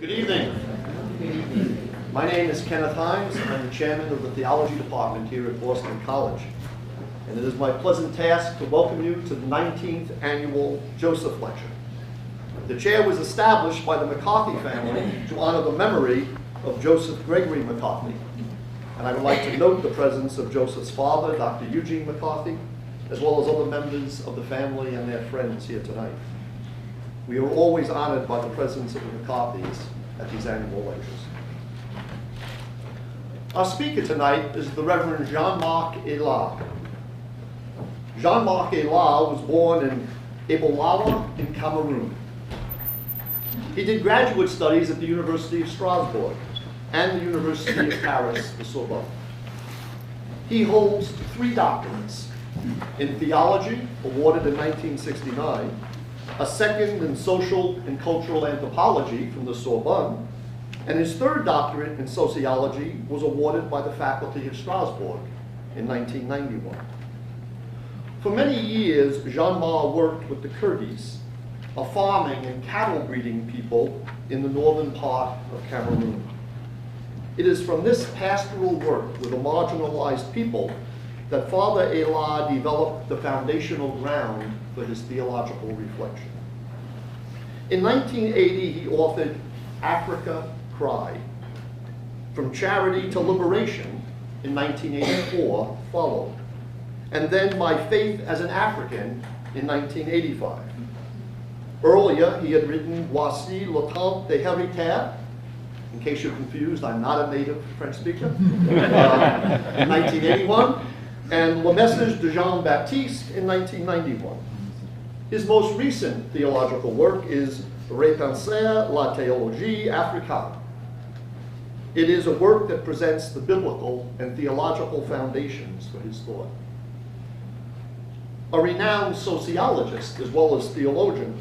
Good evening. My name is Kenneth Hines. I'm the chairman of the theology department here at Boston College. And it is my pleasant task to welcome you to the 19th annual Joseph Lecture. The chair was established by the McCarthy family to honor the memory of Joseph Gregory McCarthy. And I would like to note the presence of Joseph's father, Dr. Eugene McCarthy, as well as other members of the family and their friends here tonight. We are always honored by the presence of the McCarthys at these annual lectures. Our speaker tonight is the Reverend Jean Marc Ela. Jean Marc Ela was born in Ebolawa in Cameroon. He did graduate studies at the University of Strasbourg and the University of Paris, the Sorbonne. He holds 3 doctorates in theology, awarded in 1969, a second in social and cultural anthropology from the Sorbonne, and his 3rd doctorate in sociology was awarded by the faculty of Strasbourg in 1991. For many years, Jean Marc worked with the Kyrgyz, a farming and cattle breeding people in the northern part of Cameroon. It is from this pastoral work with a marginalized people that Father Ela developed the foundational ground for his theological reflection. In 1980, he authored Africa Cry. From Charity to Liberation in 1984 followed, and then My Faith as an African in 1985. Earlier, he had written Voici le temps des héritiers. In case you're confused, I'm not a native French speaker, in 1981, and Le Message de Jean-Baptiste in 1991. His most recent theological work is Repenser la théologie africaine. It is a work that presents the biblical and theological foundations for his thought. A renowned sociologist as well as theologian,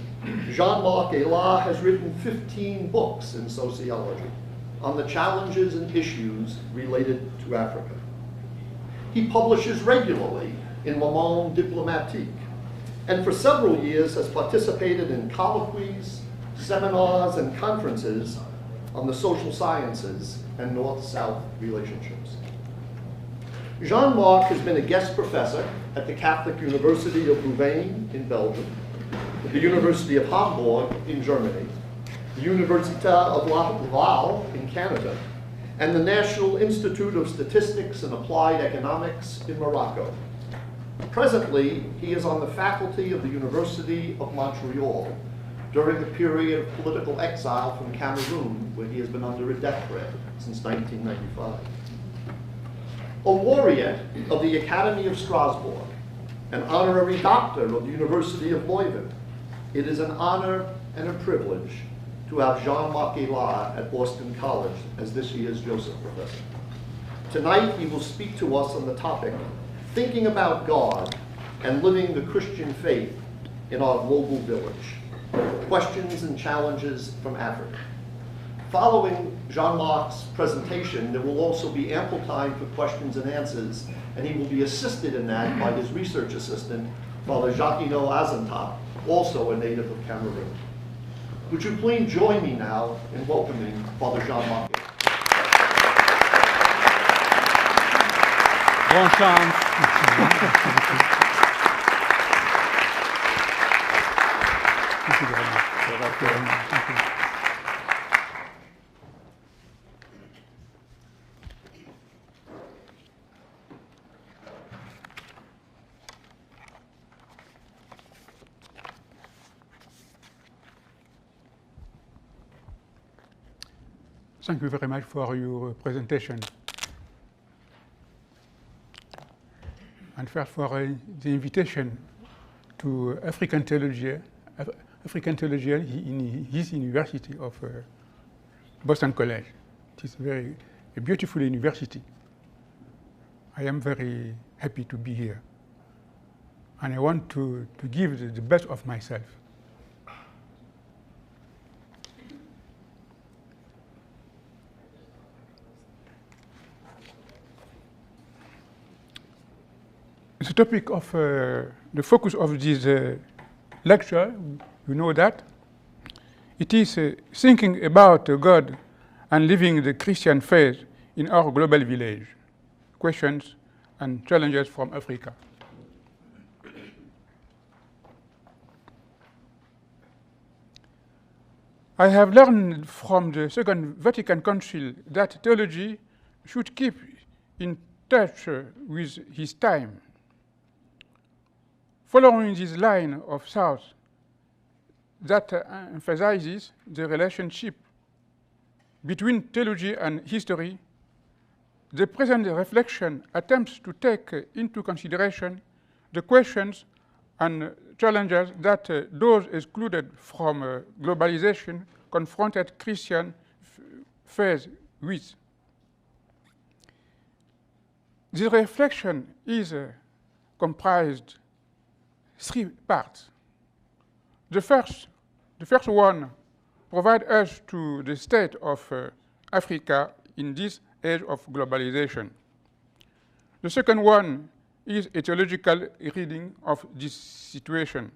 Jean Marc Ela has written 15 books in sociology on the challenges and issues related to Africa. He publishes regularly in Le Monde Diplomatique, and for several years has participated in colloquies, seminars, and conferences on the social sciences and North-South relationships. Jean Marc has been a guest professor at the Catholic University of Louvain in Belgium, the University of Hamburg in Germany, the Université of Laval in Canada, and the National Institute of Statistics and Applied Economics in Morocco. Presently, he is on the faculty of the University of Montreal during the period of political exile from Cameroon, where he has been under a death threat since 1995. A laureate of the Academy of Strasbourg, an honorary doctor of the University of Leuven, it is an honor and a privilege to have Jean Marc Ela at Boston College as this year's Joseph Professor. Tonight, he will speak to us on the topic, Thinking About God and Living the Christian Faith in Our Global Village, Questions and Challenges from Africa. Following Jean Marc's presentation, there will also be ample time for questions and answers, and he will be assisted in that by his research assistant, Father Jacquino Azantop, also a native of Cameroon. Would you please join me now in welcoming Father Jean Marc? Bon chance. Thank you very much. Thank you. Thank you very much for your presentation. And first for the invitation to African théologien in his university of Boston College. It is a beautiful university. I am very happy to be here. And I want to give the best of myself. The topic of the focus of this lecture, you know that, It is thinking about God and living the Christian faith in our global village. Questions and challenges from Africa. I have learned from the Second Vatican Council that theology should keep in touch with his time. Following this line of thought that emphasizes the relationship between theology and history, the present reflection attempts to take into consideration the questions and challenges that those excluded from globalization confronted Christian faith with. This reflection is comprised three parts. The first one provides us to the state of Africa in this age of globalization. The second one is a theological reading of this situation.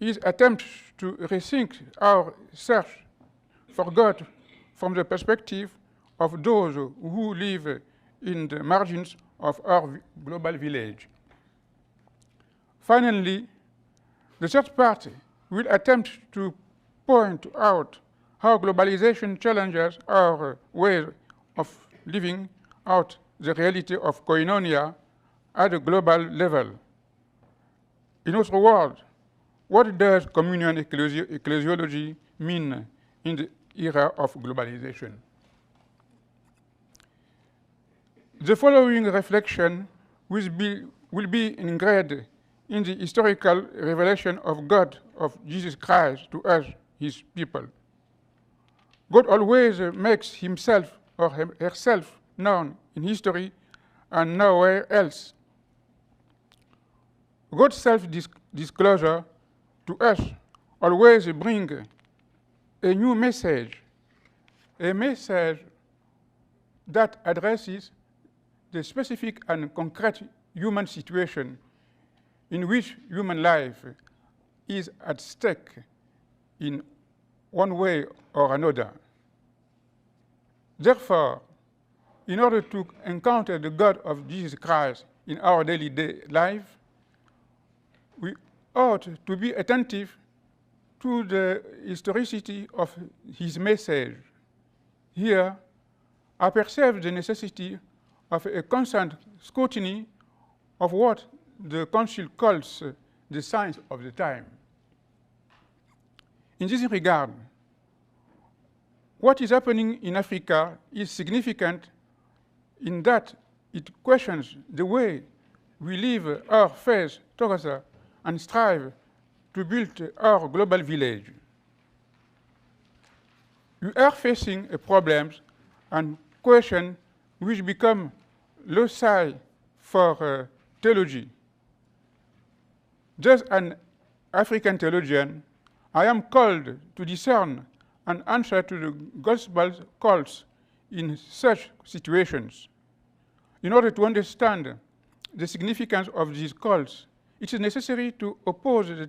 It attempts to rethink our search for God from the perspective of those who live in the margins of our global village. Finally, the third part will attempt to point out how globalization challenges our way of living out the reality of koinonia at a global level. In other words, what does communion ecclesiology mean in the era of globalization? The following reflection will be ingrained in the historical revelation of God, of Jesus Christ to us, his people. God always makes himself or herself known in history and nowhere else. God's self-disclosure to us always brings a new message, a message that addresses the specific and concrete human situation in which human life is at stake in one way or another. Therefore, in order to encounter the God of Jesus Christ in our daily life, we ought to be attentive to the historicity of his message. Here, I perceive the necessity of a constant scrutiny of what the Council calls the signs of the time. In this regard, what is happening in Africa is significant in that it questions the way we live our faith together and strive to build our global village. We are facing problems and questions which become loci for theology. Just an African theologian, I am called to discern and answer to the gospel's calls in such situations. In order to understand the significance of these calls, it is necessary to oppose the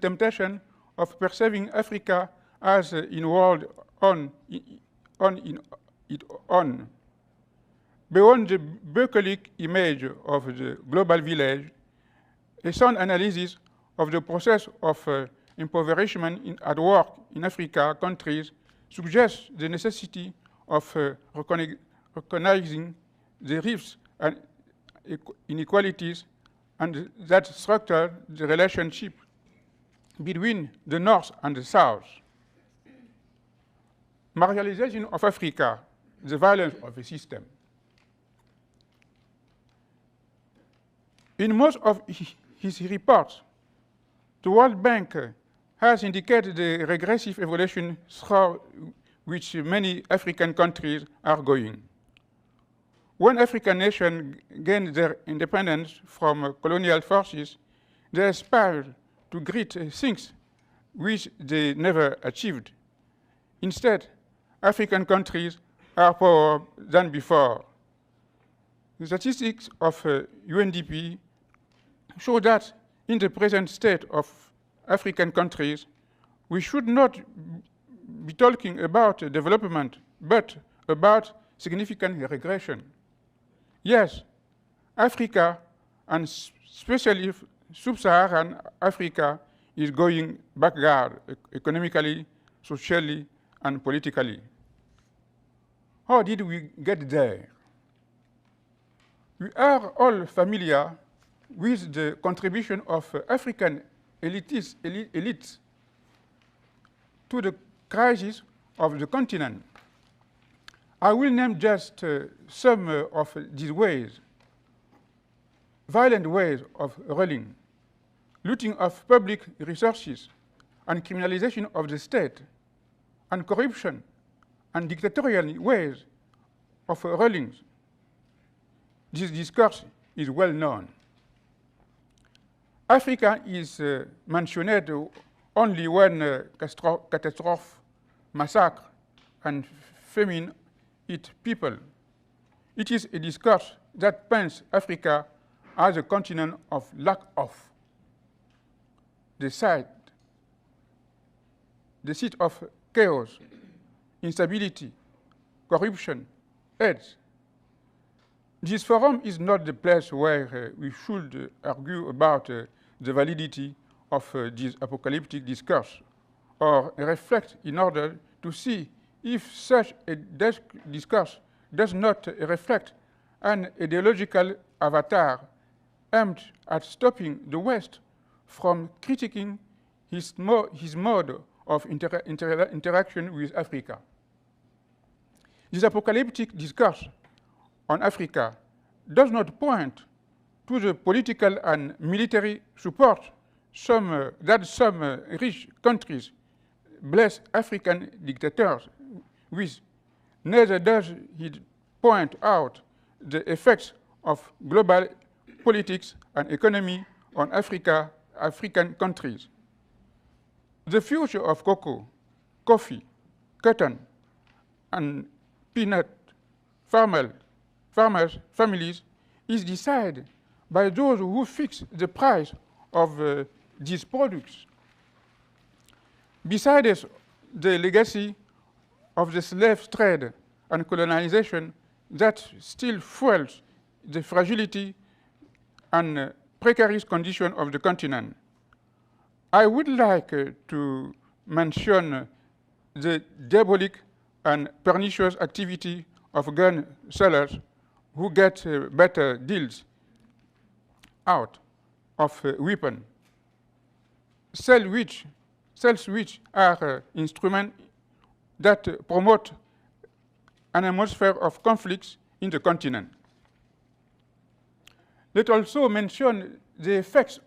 temptation of perceiving Africa as in world on its own. Beyond the bucolic image of the global village, a sound analysis of the process of impoverishment at work in Africa countries suggests the necessity of recognizing the rifts and inequalities and that structure the relationship between the North and the South. Marginalization of Africa, the violence of the system. In most of his reports, the World Bank has indicated the regressive evolution through which many African countries are going. When African nations gained their independence from colonial forces, they aspired to great things which they never achieved. Instead, African countries are poorer than before. The statistics of UNDP show that in the present state of African countries, we should not be talking about development, but about significant regression. Yes, Africa, and especially sub-Saharan Africa, is going backward economically, socially, and politically. How did we get there? We are all familiar with the contribution of African elites to the crisis of the continent. I will name just some of these ways: violent ways of ruling, looting of public resources, and criminalization of the state, and corruption, and dictatorial ways of ruling. This discourse is well known. Africa is mentioned only when catastrophe, massacre, and famine hit people. It is a discourse that paints Africa as a continent of lack of, the seat of chaos, instability, corruption, AIDS. This forum is not the place where we should argue about the validity of this apocalyptic discourse, or reflect in order to see if such a discourse does not reflect an ideological avatar aimed at stopping the West from critiquing his mode of interaction with Africa. This apocalyptic discourse on Africa does not point to the political and military support that some rich countries bless African dictators with. Neither does it point out the effects of global politics and economy on African countries. The future of cocoa, coffee, cotton, and peanut families is decided by those who fix the price of these products. Besides the legacy of the slave trade and colonization that still fuels the fragility and precarious condition of the continent, I would like to mention the diabolic and pernicious activity of gun sellers who get better deals out of weapons, sales which are instruments that promote an atmosphere of conflicts in the continent. Let's also mention the effects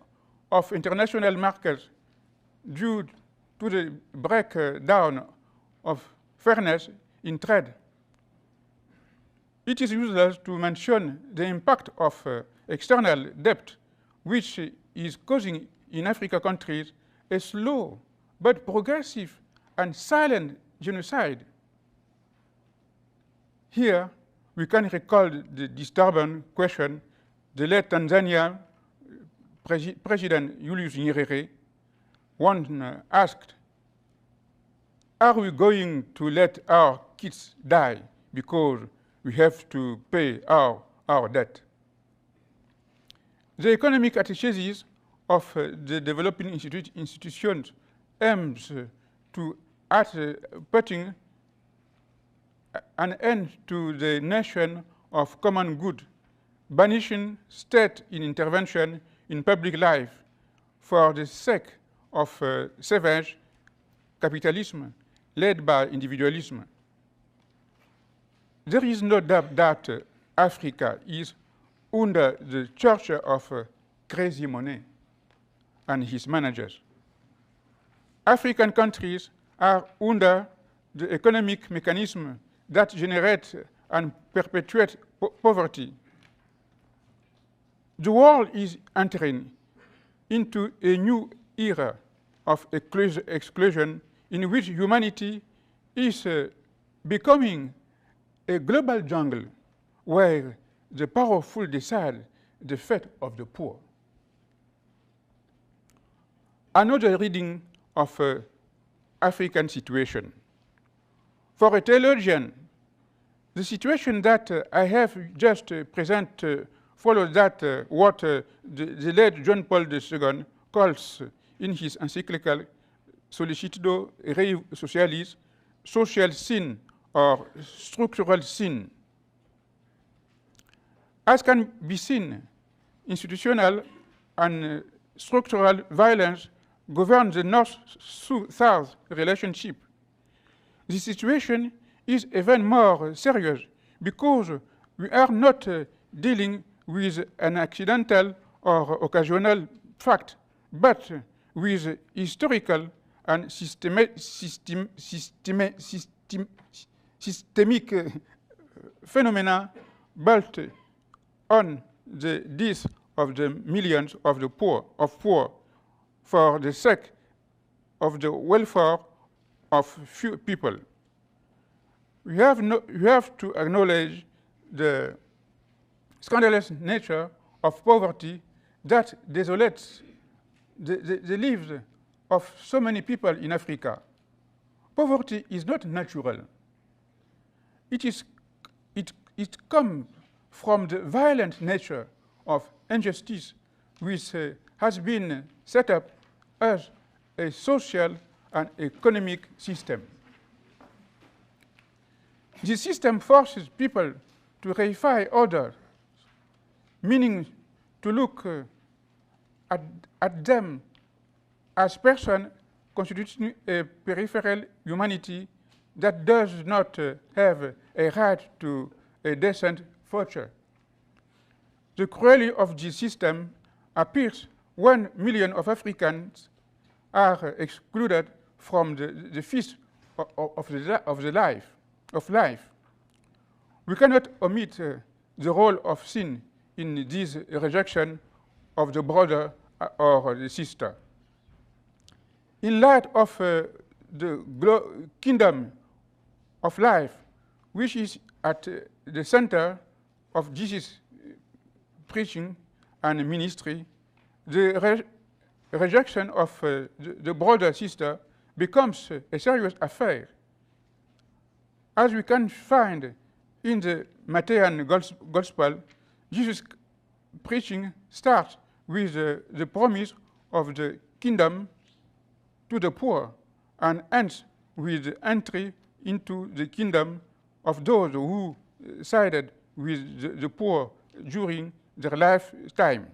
of international markets due to the breakdown of fairness in trade. It is useless to mention the impact of external debt, which is causing in African countries a slow but progressive and silent genocide. Here, we can recall the disturbing question the late Tanzania President Julius Nyerere once asked, "Are we going to let our kids die because we have to pay our debt?" The economic antithesis of the developing institutions aims at putting an end to the notion of common good, banishing state intervention in public life for the sake of savage capitalism led by individualism. There is no doubt that Africa is under the torture of crazy money and his managers. African countries are under the economic mechanism that generate and perpetuate poverty. The world is entering into a new era of exclusion in which humanity is becoming a global jungle where the powerful decide the fate of the poor. another reading of African situation. For a theologian, the situation that I have just presented follows that what the late John Paul II calls in his encyclical Sollicitudo Rei Socialis, social sin or structural sin. As can be seen, institutional and structural violence govern the North-South relationship. The situation is even more serious because we are not dealing with an accidental or occasional fact, but with historical and systemic phenomena built on the death of the millions of the poor for the sake of the welfare of few people. We have to acknowledge the scandalous nature of poverty that desolates the lives of so many people in Africa. Poverty is not natural. It comes from the violent nature of injustice which has been set up as a social and economic system. This system forces people to reify others, meaning to look at them as persons constituting a peripheral humanity that does not have a right to a decent future. The cruelty of this system appears when millions of Africans are excluded from the feast of life. We cannot omit the role of sin in this rejection of the brother or the sister. In light of the kingdom of life, which is at the center of Jesus' preaching and ministry, the rejection of the brother sister becomes a serious affair. As we can find in the Matthean Gospel, Jesus' preaching starts with the promise of the kingdom to the poor and ends with the entry into the kingdom of those who sided with the poor during their lifetime.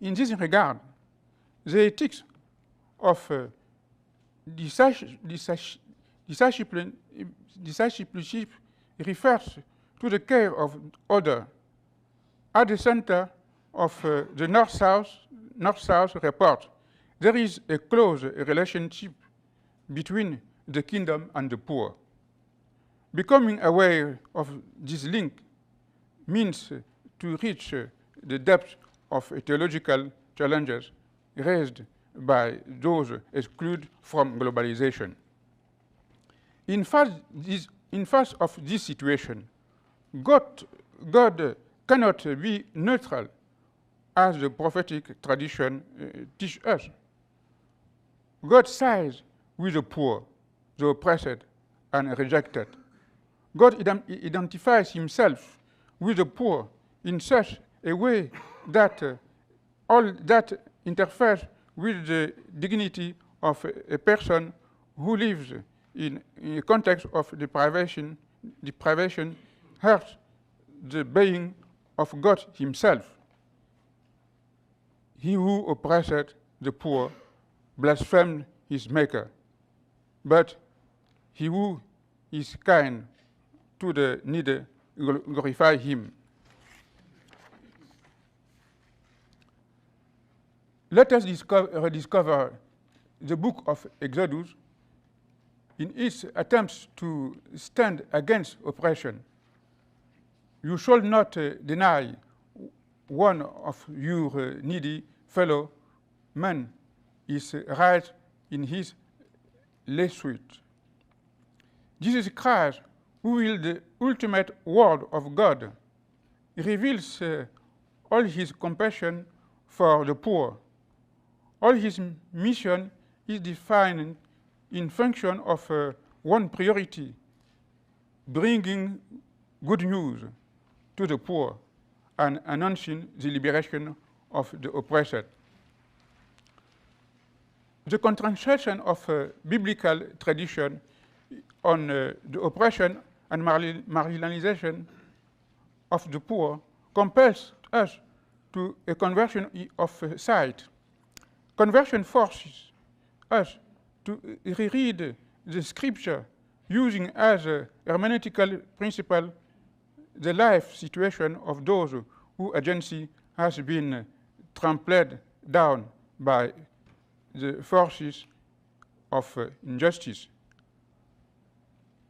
In this regard, the ethics of discipleship refers to the care of others. At the center of the North-South report, there is a close relationship between the kingdom and the poor. Becoming aware of this link means to reach the depth of theological challenges raised by those excluded from globalization. In face of this situation, God cannot be neutral, as the prophetic tradition teaches us. God sides with the poor, the oppressed, and rejected. God identifies himself with the poor in such a way that all that interferes with the dignity of a person who lives in a context of deprivation hurts the being of God himself. He who oppressed the poor blasphemed his maker, but he who is kind to the needy glorifies him. Let us rediscover the book of Exodus in its attempts to stand against oppression. You shall not deny one of your needy fellow men is right in his lawsuit. Jesus Christ, who is the ultimate word of God, reveals all his compassion for the poor. all his mission is defined in function of one priority: bringing good news to the poor and announcing the liberation of the oppressed. The concentration of biblical tradition on the oppression and marginalization of the poor compels us to a conversion of sight. Conversion forces us to reread the scripture using as a hermeneutical principle the life situation of those whose agency has been trampled down by the forces of injustice.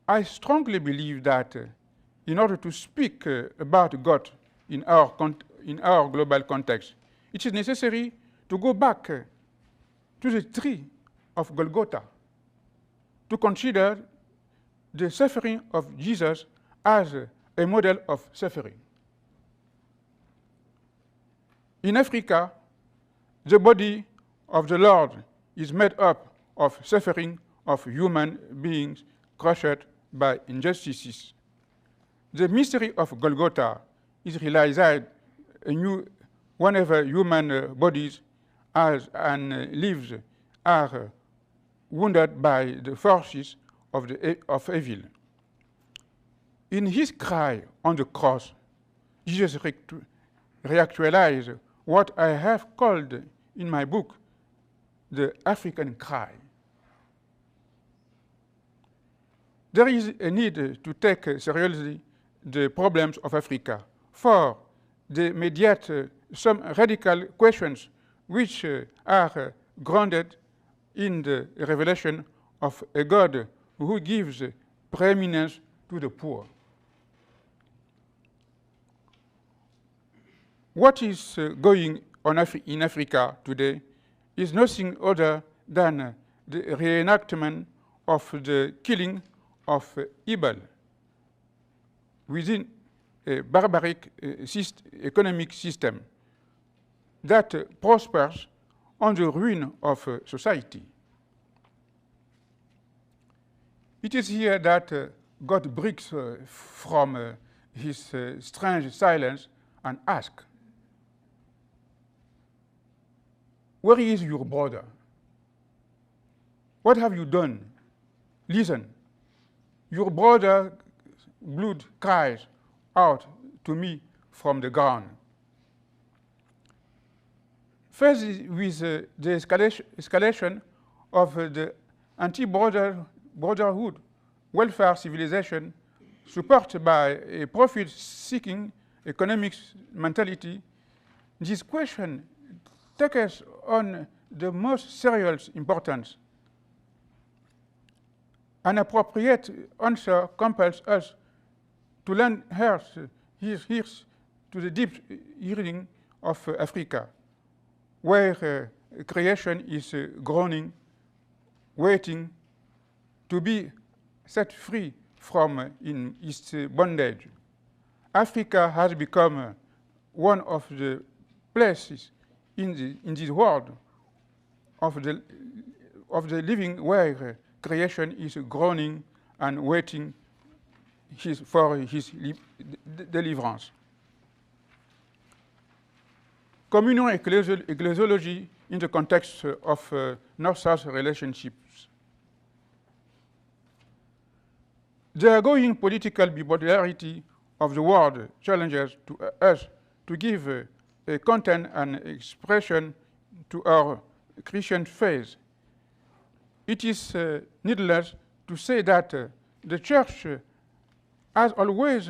I strongly believe that in order to speak about God in our global context, it is necessary to go back to the tree of Golgotha, to consider the suffering of Jesus as a model of suffering. In Africa, the body of the Lord is made up of suffering of human beings crushed by injustices. The mystery of Golgotha is realized anew whenever human bodies and lives are wounded by the forces of evil. In his cry on the cross, Jesus reactualized what I have called in my book the African cry. There is a need to take seriously the problems of Africa, for they mediate some radical questions which are grounded in the revelation of a God who gives preeminence to the poor. What is going on in Africa today is nothing other than the reenactment of the killing of evil within a barbaric economic system that prospers on the ruin of society. It is here that God breaks from his strange silence and asks, "Where is your brother? What have you done? Listen, your brother's blood cries out to me from the ground." First, with the escalation of the anti-brotherhood welfare civilization supported by a profit-seeking economic mentality, this question takes on the most serious importance. An appropriate answer compels us to lend ears to the deep yearning of Africa, where creation is groaning, waiting to be set free from its bondage. Africa has become one of the places in this world of the living where creation is groaning and waiting for his deliverance. Communion ecclesiology in the context of North-South relationships. The ongoing political bipolarity of the world challenges us to give a content and expression to our Christian faith. It is needless to say that the Church has always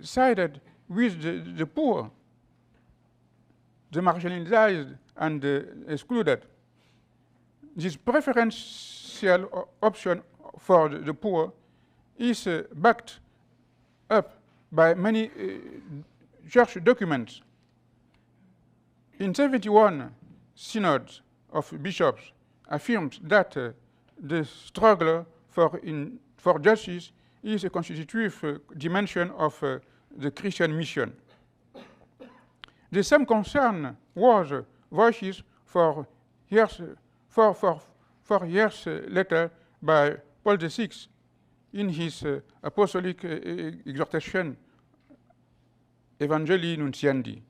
sided with the poor, the marginalized, and the excluded. This preferential option for the poor is backed up by many church documents. In 71 synods of bishops affirmed that the struggle for justice is a constitutive dimension of the Christian mission. The same concern was voices for years, 4 years later by Paul VI in his apostolic exhortation Evangelii Nuntiandi.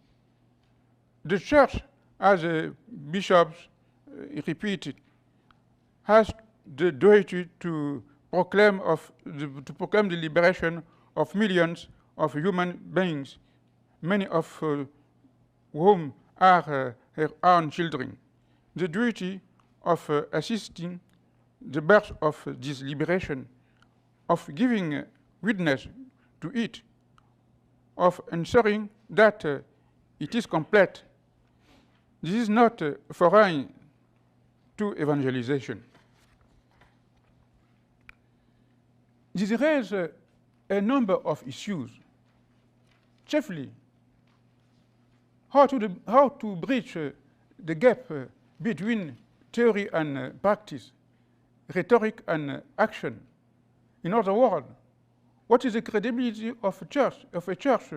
The Church, as bishops repeated, has the duty to proclaim the liberation of millions of human beings, many of whom are her own children. The duty of assisting the birth of this liberation, of giving witness to it, of ensuring that it is complete. This is not foreign to evangelization. This raises a number of issues, chiefly how to bridge the gap between theory and practice, rhetoric and action. In other words, what is the credibility of a church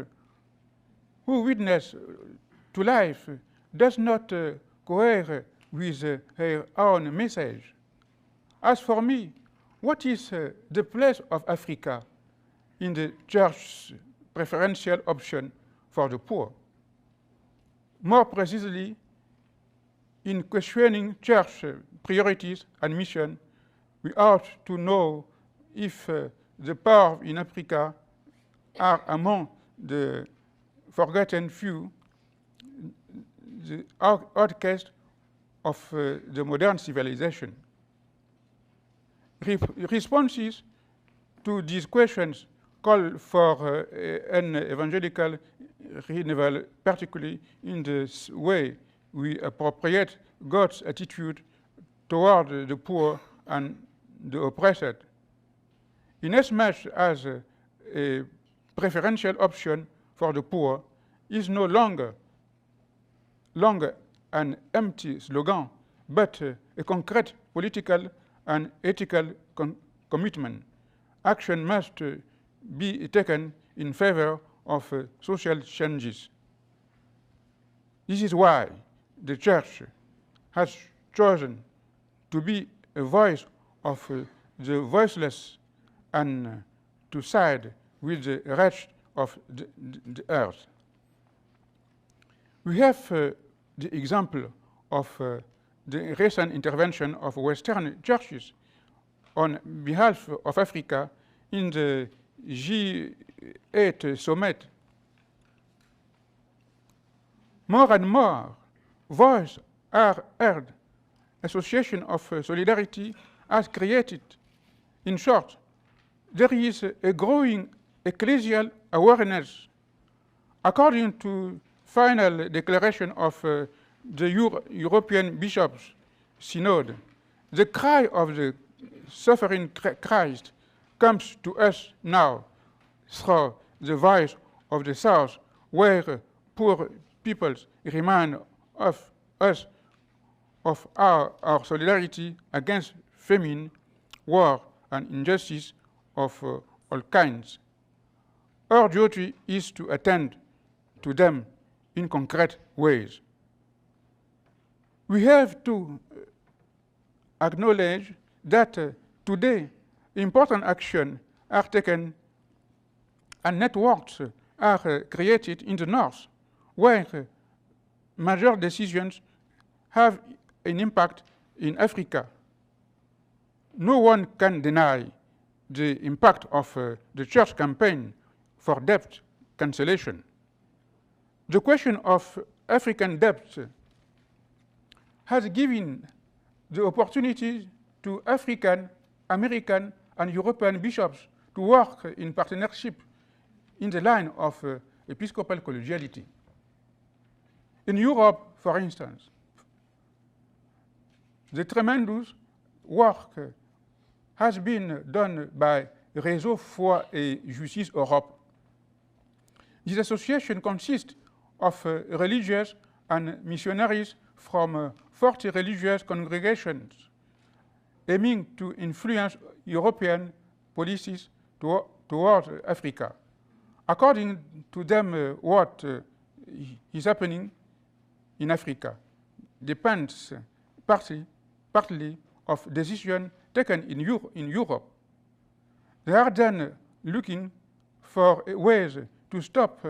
who witness to life does not cohere with her own message? As for me, what is the place of Africa in the church's preferential option for the poor? More precisely, in questioning church priorities and mission, we ought to know if the poor in Africa are among the forgotten few, the outcast of the modern civilization. Responses to these questions call for an evangelical renewal, particularly in the way we appropriate God's attitude toward the poor and the oppressed. Inasmuch as a preferential option for the poor is no longer an empty slogan, but a concrete political and ethical commitment, action must be taken in favor of social changes. This is why the Church has chosen to be a voice of the voiceless and to side with the wretched of the earth. We have the example of the recent intervention of Western churches on behalf of Africa in the G8 summit. More and more voices are heard. Association of Solidarity has created. In short, there is a growing ecclesial awareness. According to final declaration of the European Bishops' Synod, the cry of the suffering Christ comes to us now through the voice of the South, where poor peoples remind of us of our solidarity against famine, war, and injustice of all kinds. Our duty is to attend to them in concrete ways. We have to acknowledge that today important actions are taken and networks are created in the North, where major decisions have an impact in Africa. No one can deny the impact of the church campaign for debt cancellation. The question of African debt has given the opportunity to African, American, and European bishops to work in partnership in the line of episcopal collegiality. In Europe, for instance, the tremendous work has been done by Réseau Foi et Justice Europe. This association consists of religious and missionaries from 40 religious congregations aiming to influence European policies toward Africa. According to them, what is happening in Africa depends partly of decisions taken in Europe. They are then looking for ways to stop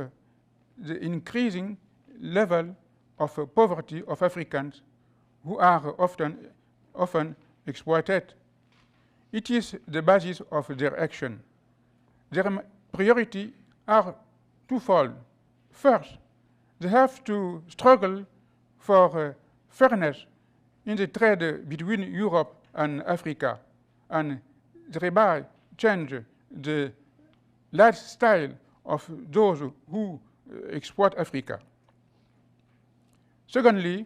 the increasing level of poverty of Africans who are often exploited. It is the basis of their action. Their priorities are twofold. First, they have to struggle for fairness in the trade between Europe and Africa, and thereby change the lifestyle of those who exploit Africa. Secondly,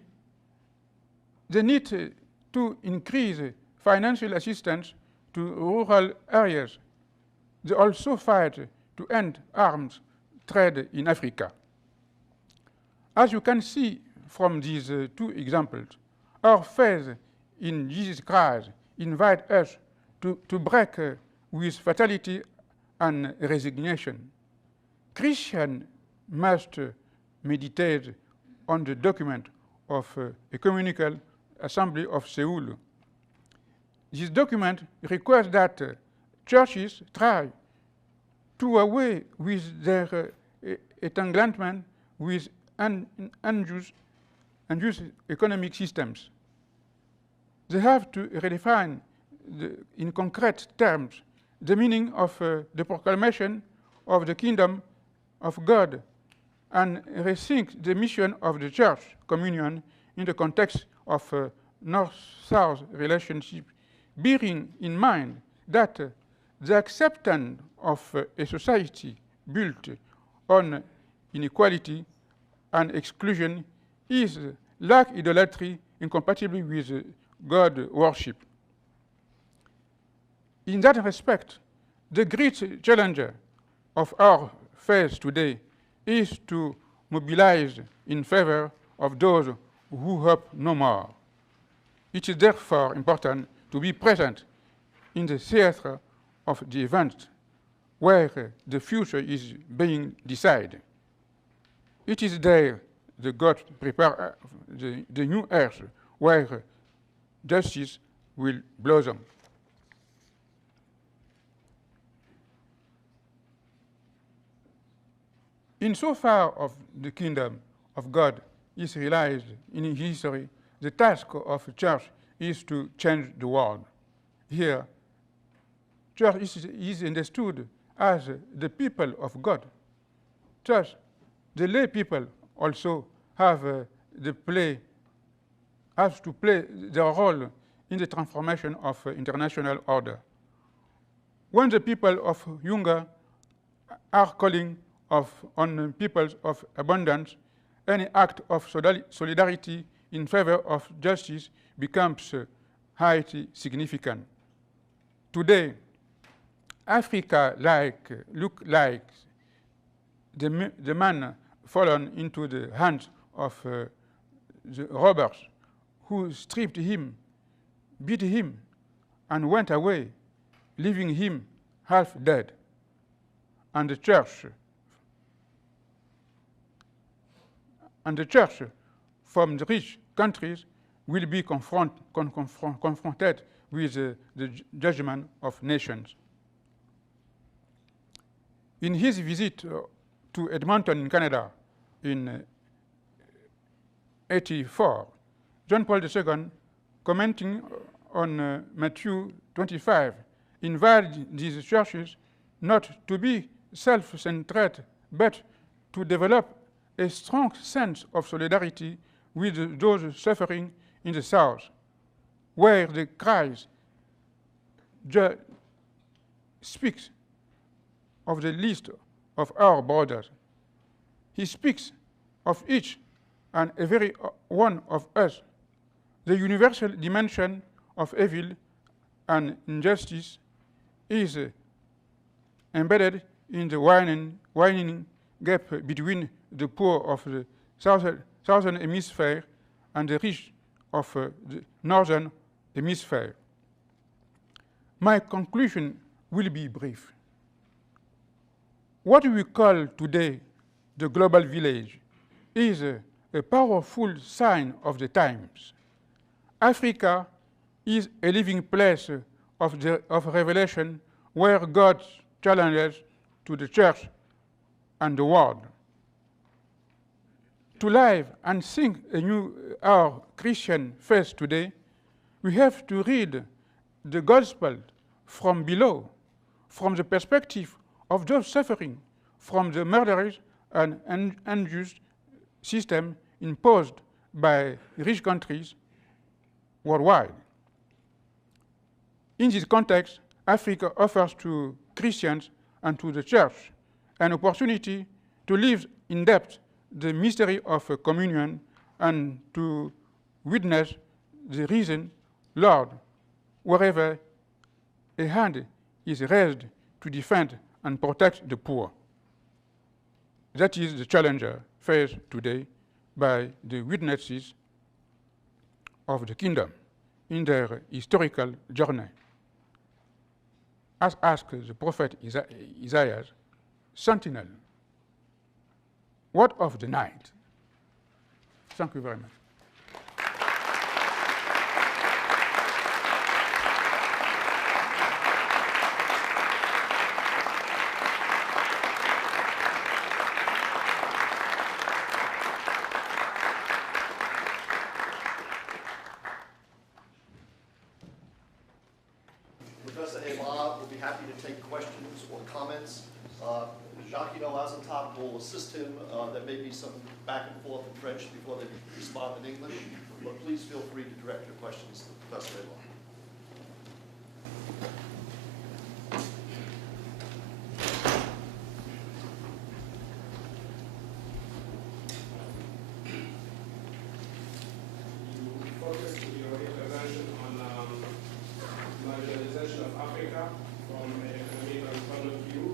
they need to increase financial assistance to rural areas. They also fight to end arms trade in Africa. As you can see from these two examples, our faith in Jesus Christ invites us to break with fatality and resignation. Christians must meditate on the document of Ecumenical Assembly of Seoul. This document requires that churches try to away with their entanglement with unjust economic systems. They have to redefine in concrete terms the meaning of the proclamation of the kingdom of God and rethink the mission of the church communion in the context of North-South relationship, bearing in mind that the acceptance of a society built on inequality and exclusion is, like idolatry, incompatible with God worship. In that respect, the great challenge of our faith today is to mobilize in favor of those who hope no more. It is therefore important to be present in the theater of the event where the future is being decided. It is there that God prepares the new earth where justice will blossom. Insofar as the kingdom of God is realized in history, the task of the church is to change the world. Here, church is understood as the people of God. Thus, the lay people also have to play their role in the transformation of international order. When the people of hunger are calling on peoples of abundance, any act of solidarity in favor of justice becomes highly significant. Today, Africa look like the man fallen into the hands of the robbers who stripped him, beat him, and went away, leaving him half dead. And the church from the rich countries will be confronted with the judgment of nations. In his visit to Edmonton in Canada in 1884, John Paul II, commenting on Matthew 25, invited these churches not to be self-centered, but to develop a strong sense of solidarity with those suffering in the South, where the Christ speaks of the least of our brothers. He speaks of each and every one of us. The universal dimension of evil and injustice is embedded in the widening gap between the poor of the southern hemisphere and the rich of the northern hemisphere. My conclusion will be brief. What we call today the global village is a powerful sign of the times. Africa is a living place of revelation where God challenges to the church and the world. To live and sing our Christian faith today, we have to read the gospel from below, from the perspective of those suffering from the murderous and unjust system imposed by rich countries worldwide. In this context, Africa offers to Christians and to the church an opportunity to live in depth the mystery of communion and to witness the risen Lord wherever a hand is raised to defend and protect the poor. That is the challenge faced today by the witnesses of the kingdom in their historical journey. As asked the prophet Isaiah, sentinel, what of the night? Thank you very much. Professor Ela will be happy to take questions or comments. Jacques Azentop will assist him. There may be some back and forth in French before they respond in English, but please feel free to direct your questions to Professor Ela. You focused your intervention on marginalization of Africa from an economic point of view.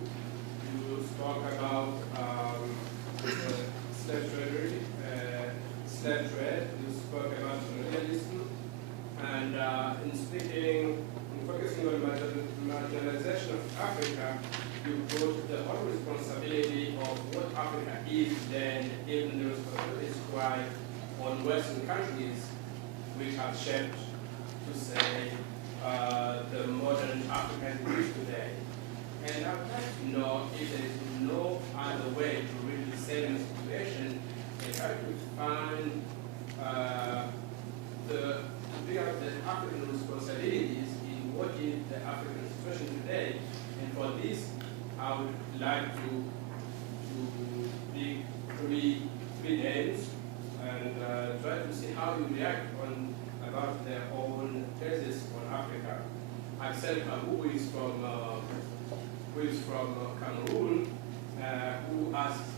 You spoke about slave trade. You spoke about colonialism, and in focusing on marginalization of Africa, you put the whole responsibility of what Africa is, then even the responsibility is quite on Western countries, which have shaped, to say, the modern African is today. And I'd like to know if there is no other way to really save the situation and try to find to figure out the African responsibilities in what is the African situation today. And for this, I would like to pick three names and try to see how you react about their own thesis on Africa. Axel Kabou, who is from Cameroon, who asks,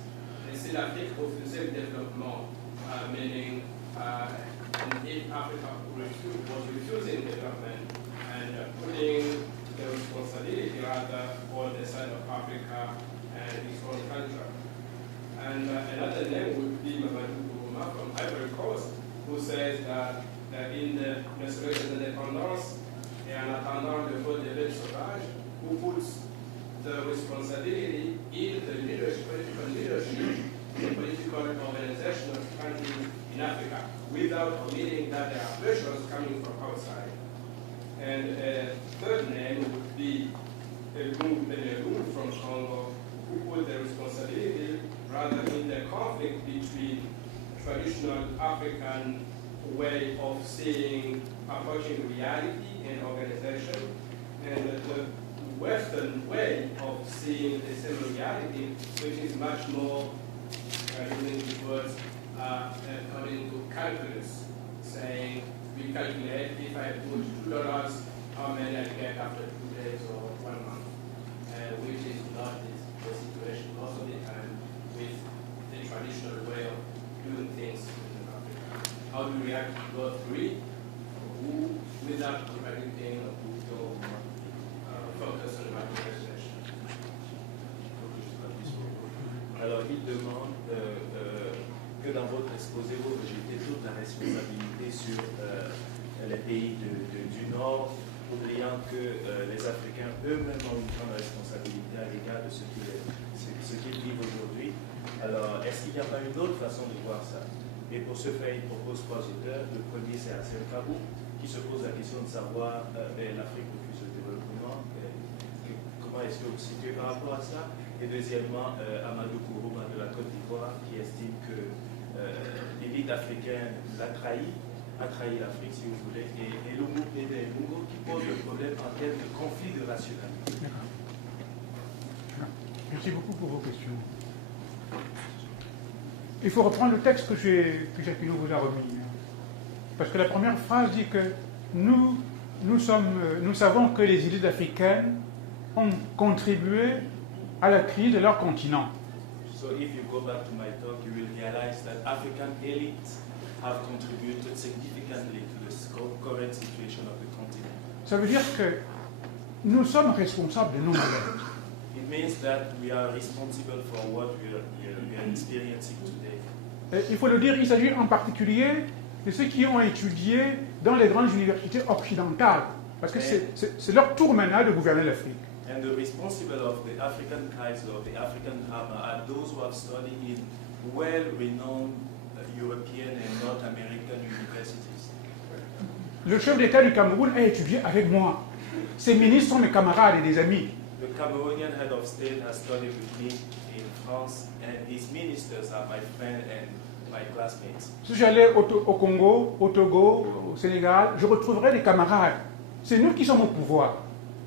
c'est l'Afrique refusait le développement, meaning if Africa was refusing development and putting the responsibility rather on the side of Africa and its own culture. And another name would be Mamadou Bourouma from Ivory Coast, who says that in the Restoration de l'Indépendance et en attendant le vote des bêtes sauvages, who puts the responsibility in the political leadership, the political organization of countries in Africa, without omitting that there are pressures coming from outside. And a third name would be Elung from Congo, who put the responsibility rather in the conflict between traditional African way of seeing, approaching reality and organization, and the Western way of seeing the same reality, which is much more, using these words, according to calculus, saying we calculate if I put $2, how many I get after 2 days or 1 month, which is not the situation most of the time with the traditional way of doing things in Africa. How do we react to those three? Who, without contradicting, who focus on marginalization? Alors, il demande que dans votre exposé, vous rejetez toute la responsabilité sur les pays du Nord, oubliant que les Africains eux-mêmes ont une grande responsabilité à l'égard de ce qu'ils vivent aujourd'hui. Alors, est-ce qu'il n'y a pas une autre façon de voir ça? Et pour ce faire, il propose 3 auteurs. Le premier, c'est Hassan Kabou, qui se pose la question de savoir l'Afrique depuis ce développement. Comment est-ce que vous vous situez par rapport à ça? Et deuxièmement, Amadou Kourouma de la Côte d'Ivoire, qui estime que l'élite africaine a trahi l'Afrique, si vous voulez, et Lungu qui pose le problème en termes de conflit de rationalité. Merci beaucoup pour vos questions. Il faut reprendre le texte que Jacqueline vous a remis. Parce que la première phrase dit que nous savons que les élites africaines ont contribué à la crise de leur continent. So if you go back to my talk, you will realize that African elites have contributed significantly to the current situation of the continent. Ça veut dire que nous sommes responsables de nos malheurs. It means that we are responsible for what we are experiencing today. Et il faut le dire, il s'agit en particulier de ceux qui ont étudié dans les grandes universités occidentales, parce que c'est leur tour maintenant de gouverner l'Afrique. And the responsible of the African Kaiser, of the African drama, are those who have studied in well-renowned European and North American universities. Le chef d'État du Cameroun a étudié avec moi. Ses ministres sont mes camarades et des amis. The Cameroonian head of state has studied with me in France, and his ministers are my friends and my classmates. Si j'allais au Congo, au Togo, au Sénégal, je retrouverai des camarades. C'est nous qui sommes au pouvoir.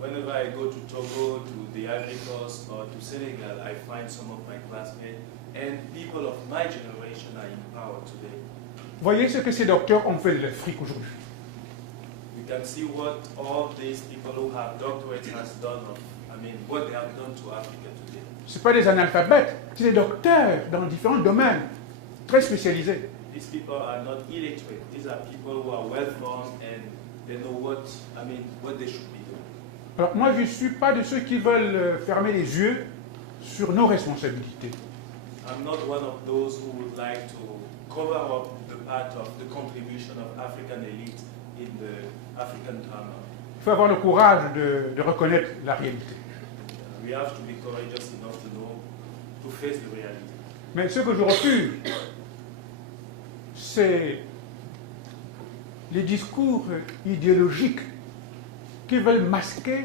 Whenever I go to Togo, to the Ivory Coast, or to Senegal, I find some of my classmates and people of my generation are in power today. Voyez ce que ces docteurs ont fait de l'Afrique aujourd'hui. You can see what all these people who have doctorates has done what they have done to Africa today. Ce ne sont pas des analphabètes, c'est des docteurs dans différents domaines, très spécialisés. These people are not illiterate. These are people who are well-formed and they know what they should be doing. Alors moi, je ne suis pas de ceux qui veulent fermer les yeux sur nos responsabilités. I'm not one of those who would like to cover up the part of the contribution of African elite in the African drama. Il faut avoir le courage de reconnaître la réalité. We have to be courageous enough to face the reality. Mais ce que je refuse, c'est les discours idéologiques qui veulent masquer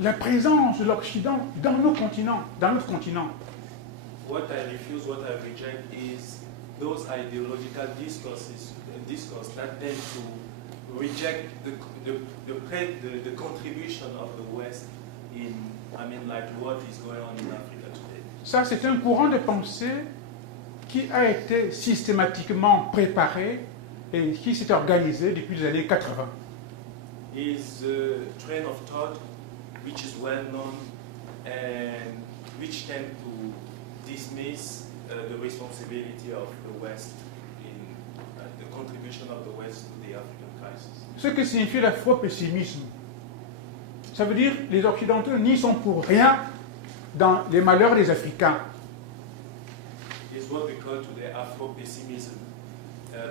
la présence de l'Occident dans nos continents, dans notre continent. What I refuse, what I reject is those ideological discourse that tend to reject the contribution of the West in, what is going on in Africa today. Ça, c'est un courant de pensée qui a été systématiquement préparé et qui s'est organisé depuis les années 80. Is a train of thought which is well known and which tend to dismiss the responsibility of the West in the contribution of the West to the African crisis. Ce que signifie la faux pessimisme, ça veut dire que les Occidentaux n'y sont pour rien dans les malheurs des Africains. Is what we call today Afro-pessimism,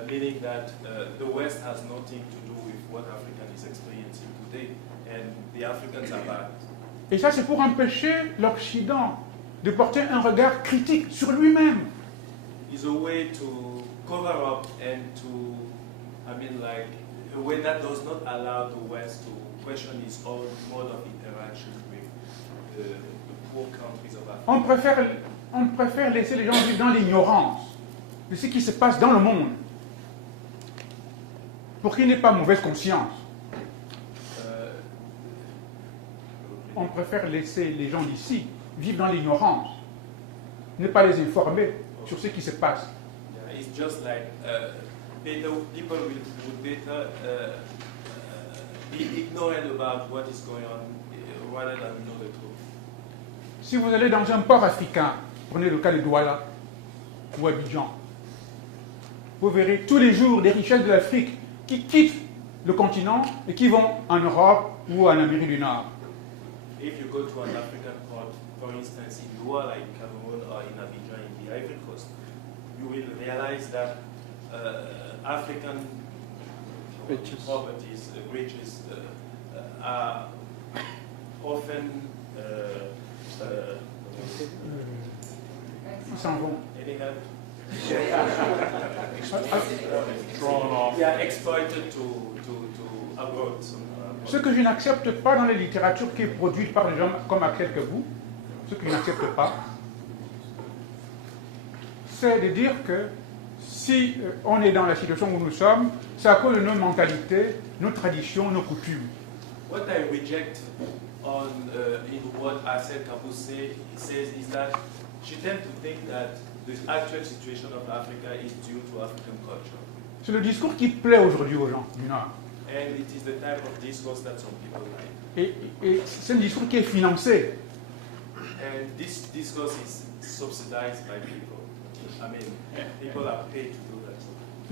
meaning that the West has nothing to do with what Africa is experiencing today, and the Africans are bad. Et ça, c'est pour empêcher l'Occident de porter un regard critique sur lui-même. It's a way to cover up and to, a way that does not allow the West to question its own mode of interaction with the poor countries of Africa. On préfère laisser les gens vivre dans l'ignorance de ce qui se passe dans le monde pour qu'il n'ait pas mauvaise conscience. On préfère laisser les gens d'ici vivre dans l'ignorance, ne pas les informer sur ce qui se passe. Yeah, it's just like people would better be ignorant about what is going on rather than know the truth. Si vous allez dans un port africain, prenez le cas de Douala ou Abidjan, vous verrez tous les jours des richesses de l'Afrique qui quittent le continent et qui vont en Europe ou en Amérique du Nord. If you go to an African port, for instance, in Douala, in Cameroon, or in Abidjan, in the Ivory Coast, you will realize that African properties, riches, are often Ils s'en vont. any help? They are exploited to abroad. Ce que je n'accepte pas dans la littérature qui est produite par des gens comme Axel Kabou, ce que je n'accepte pas, c'est de dire que si on est dans la situation où nous sommes, c'est à cause de nos mentalités, nos traditions, nos coutumes. What I reject in what Axel Kabou says is that she tends to think that the actual situation of Africa is due to African culture. C'est le discours qui plaît aujourd'hui aux gens du Nord. And it is the type of discourse that some people like. Et c'est un discours qui est financé. And this discourse is subsidized by people. I mean, people are paid to do that.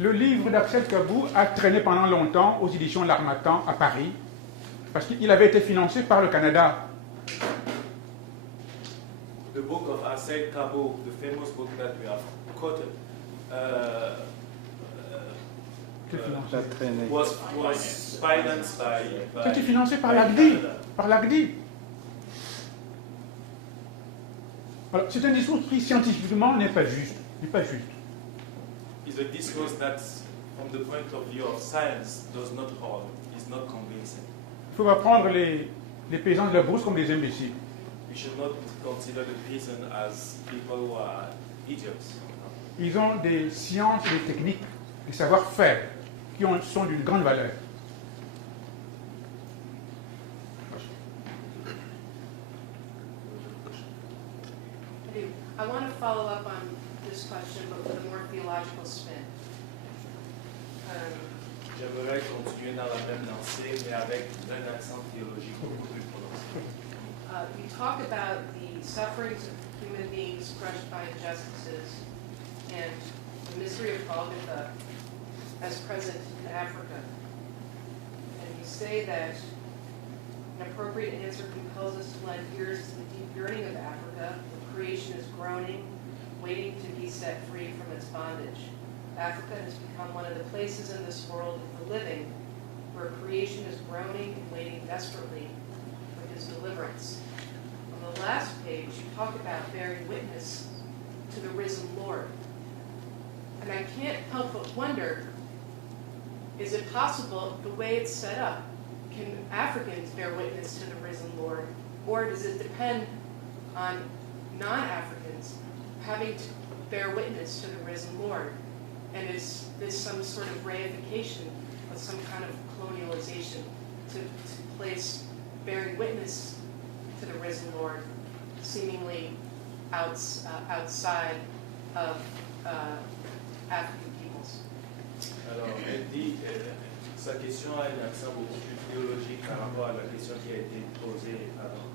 Le livre d'Axel Kabou a traîné pendant longtemps aux éditions L'Harmattan à Paris, parce qu'il avait été financé par le Canada. The book of Axel Kabou, the famous book that we have quoted, was financed by C'était financé par l'ACDI. Par l'ACDI. Alors, c'est un discours qui scientifiquement n'est pas juste. N'est pas juste. It's a discourse that, from the point of view of science, does not hold. It's not convincing. Il faut pas prendre les paysans de la brousse comme des imbéciles. We should not consider the peasant as people who are idiots. Ils ont des sciences, des techniques, des savoir-faire qui sont d'une grande valeur. I want to follow up on this question, but with a more theological spin. J'aimerais continuer dans la même lancée, mais avec un accent théologique beaucoup plus prononcé. You talk about the sufferings of human beings crushed by injustices and the misery of Golgotha as present in Africa. And you say that an appropriate answer compels us to lend ears to the deep yearning of Africa, where creation is groaning, waiting to be set free from its bondage. Africa has become one of the places in this world of the living where creation is groaning and waiting desperately for his deliverance. On the last page, you talk about bearing witness to the risen Lord. And I can't help but wonder, is it possible, the way it's set up, can Africans bear witness to the risen Lord? Or does it depend on non-Africans having to bear witness to the risen Lord? And is this some sort of reification of some kind of colonialization to place bearing witness to the risen Lord seemingly outside of African peoples? Alors, elle dit, sa question a un accent beaucoup plus théologique par rapport à la question qui a été posée avant.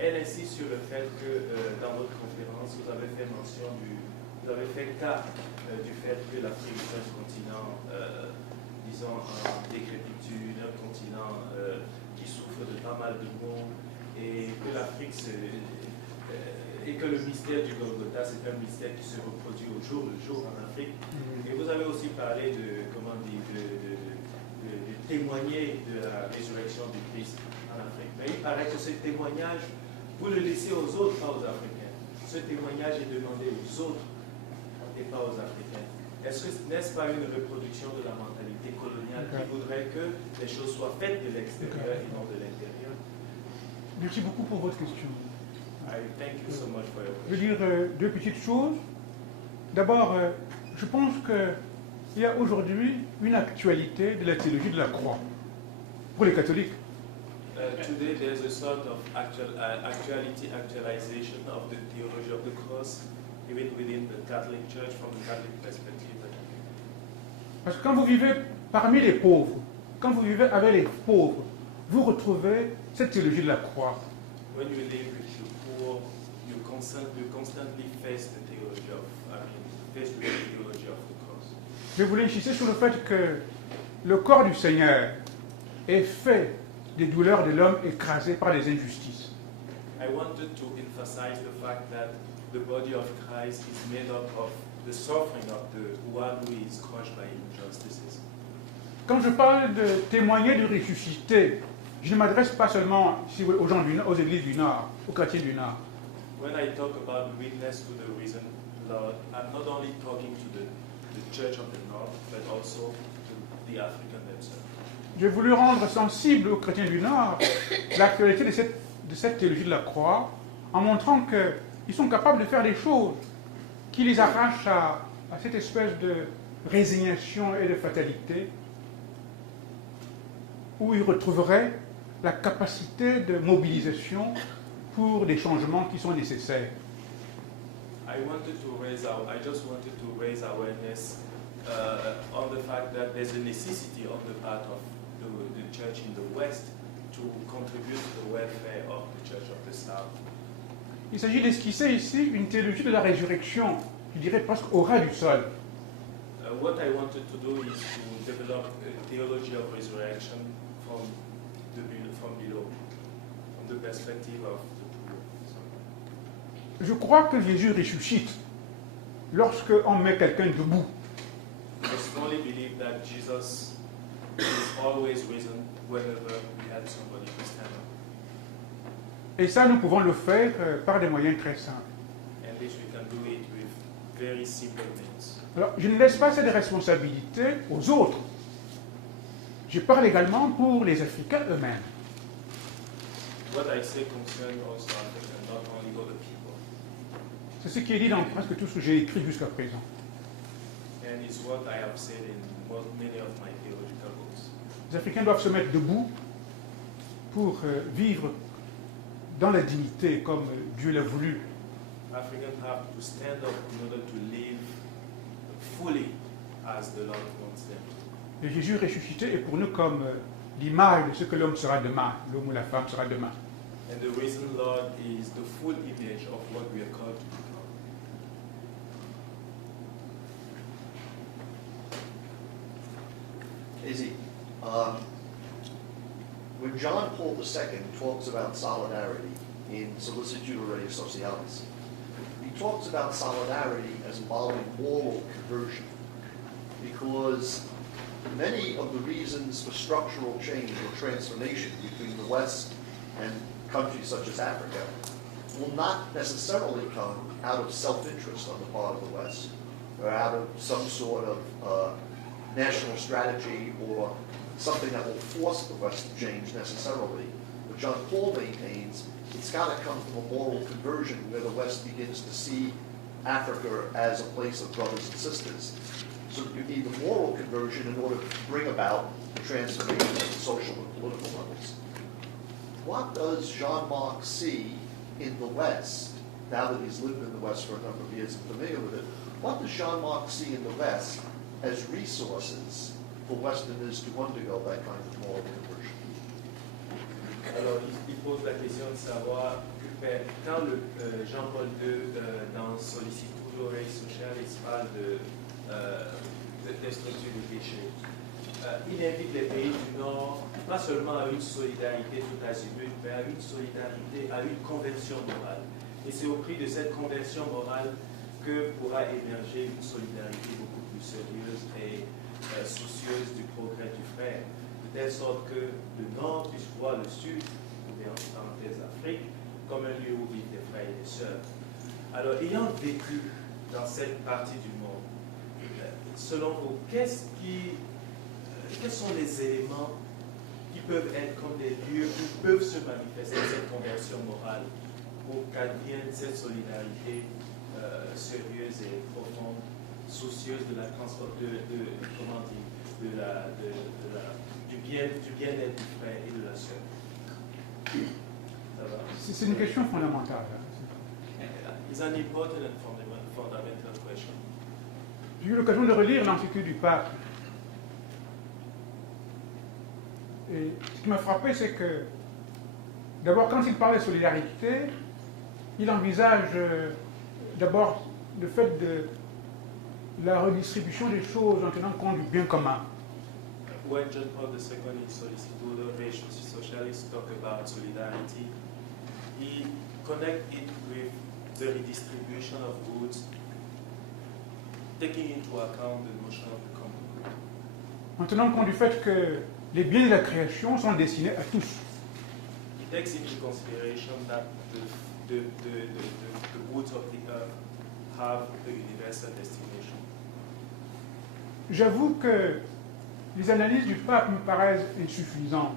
Elle insiste sur le fait que dans votre conférence, vous avez fait mention vous avez fait cas du fait que l'Afrique est un continent, disons, en décrépitude, un continent qui souffre de pas mal de maux, et que l'Afrique, et que le mystère du Golgotha, c'est un mystère qui se reproduit au jour le jour en Afrique. Et vous avez aussi parlé de témoigner de la résurrection du Christ en Afrique. Mais il paraît que ce témoignage, vous le laissez aux autres, pas aux Africains. Ce témoignage est demandé aux autres et pas aux Africains. N'est-ce pas une reproduction de la mentalité coloniale qui voudrait que les choses soient faites de l'extérieur et non de l'intérieur? Merci beaucoup pour votre question. I thank you so much for your Je question. veux dire deux petites choses. D'abord, je pense qu'il y a aujourd'hui une actualité de la théologie de la croix pour les catholiques. Today there's a sort of actualization of the theology of the cross, even within the Catholic Church, from the Catholic perspective. Parce que quand vous vivez parmi les pauvres, quand vous vivez avec les pauvres, vous retrouvez cette théologie de la croix. When you live with the poor, you constantly face the theology of, face with the theology of the cross. Je voulais insister sur le fait que le corps du Seigneur est fait des douleurs de l'homme écrasé par les injustices. I wanted to emphasize the fact that the body of Christ is made up of the suffering of the one who is crushed by injustices. Quand je parle de témoigner du ressuscité, je ne m'adresse pas seulement aux gens aux églises du Nord, aux chrétiens du Nord. When I talk about witness to the risen Lord, I'm not only talking to the the Church of the North, but also to the African themselves. J'ai voulu rendre sensible aux chrétiens du Nord l'actualité de cette théologie de la croix en montrant qu'ils sont capables de faire des choses qui les arrachent à cette espèce de résignation et de fatalité où ils retrouveraient la capacité de mobilisation pour des changements qui sont nécessaires. I just wanted to raise awareness on the fact that there's a necessity on the part of the church in the West to contribute to the welfare of the church of the South. Il s'agit d'esquisser ici une théologie de la résurrection, je dirais presque au ras du sol. What I wanted to do is to develop a theology of resurrection from below, from the perspective of the poor. Je crois que Jésus ressuscite lorsque on met quelqu'un debout. I strongly believe that Jesus is always risen whenever we have somebody to stand up. Et ça, nous pouvons le faire par des moyens très simples. And this we can do it with very simple means. Alors, je ne laisse pas cette responsabilité aux autres. Je parle également pour les Africains eux-mêmes. What I say concerns also Africa, not only other people. C'est ce qui est dit dans presque tout ce que j'ai écrit jusqu'à présent. And it's what I have said in many of my theological books. Les Africains doivent se mettre debout pour vivre dans la dignité comme Dieu l'a voulu. Africans have to stand up in order to live fully as the Lord wants them. Et Jésus ressuscité est pour nous comme l'image de ce que l'homme sera demain, l'homme ou la femme sera demain. And the risen Lord is the full image of what we are called to become. Izzy, when John Paul II talks about solidarity in Solicitudo Rei Socialis, he talks about solidarity as involving moral conversion, because many of the reasons for structural change or transformation between the West and countries such as Africa will not necessarily come out of self-interest on the part of the West, or out of some sort of national strategy or something that will force the West to change necessarily. But John Paul maintains it's got to come from a moral conversion where the West begins to see Africa as a place of brothers and sisters. So you need the moral conversion in order to bring about the transformation at the social and political levels. What does Jean Marc see in the West, now that he's lived in the West for a number of years and familiar with it, what does Jean Marc see in the West as resources for Westerners to undergo that kind of moral conversion? Alors, il pose la question de savoir, quand Jean-Paul II, dans Solicitudo Rei Socialis, parle de structure du péché, il invite les pays du Nord, pas seulement à une solidarité tout azimut, mais à une solidarité, à une conversion morale. Et c'est au prix de cette conversion morale que pourra émerger une solidarité beaucoup plus sérieuse et soucieuse du progrès du frère, de telle sorte que le Nord puisse voir le Sud, ou bien en parenthèse Afrique, comme un lieu où vivent des frères et des sœurs. Alors, ayant vécu dans cette partie du monde, selon vous, quels sont les éléments qui peuvent être comme des lieux où peuvent se manifester cette conversion morale pour qu'advienne cette solidarité sérieuse et profonde, soucieuse de la du bien-être du frère et de la sœur? C'est une question fondamentale. It's an important and fundamental question. J'ai eu l'occasion de relire l'Encyclique du Pape. Et ce qui m'a frappé, c'est que, d'abord, quand il parle de solidarité, il envisage d'abord le fait de la redistribution des choses en tenant compte du bien commun. When John Paul II in Solicitudo Rei Socialis talk about solidarity, he connect it with the redistribution of goods, taking into account the notion of the common good. En tenant compte du fait que les biens de la création sont destinés à tous. He takes into consideration that the goods of the earth have a universal destination. J'avoue que les analyses du pape me paraissent insuffisantes.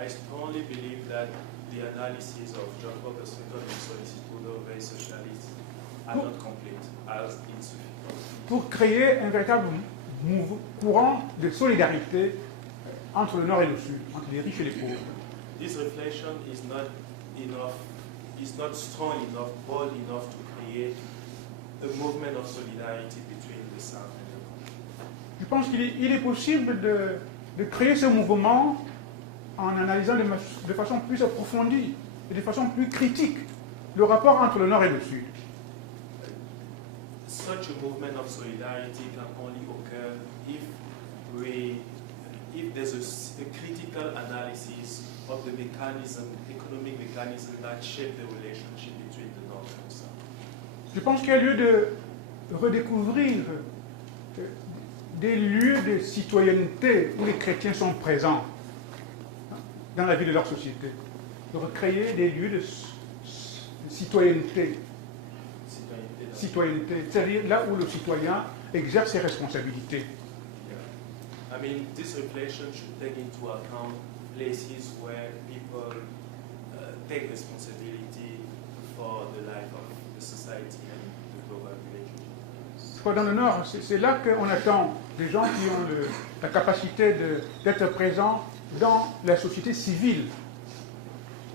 I strongly believe that the analysis of John Paul II and Solicitudo Rei Socialis are not complete, as insufficient. Pour créer un véritable courant de solidarité entre le Nord et le Sud, entre les riches et les pauvres. This reflection is not enough, is not strong enough, bold enough to create a movement of solidarity between the South and the North. Je pense qu'il est possible de créer ce mouvement en analysant de façon plus approfondie et de façon plus critique le rapport entre le Nord et le Sud. Such a movement of solidarity can only occur if there's a critical analysis of the mechanism, economic mechanism that shape the relationship between the North and the South. Je pense qu'il y a lieu de redécouvrir des lieux de citoyenneté où les chrétiens sont présents dans la vie de leur société. De recréer des lieux de citoyenneté, c'est-à-dire là où le citoyen exerce ses responsabilités. I mean, this reflection should take into account places where people take responsibility for the life of the society and the global relationship. Dans le Nord, c'est là qu'on attend des gens qui ont la capacité d'être présents dans la société civile.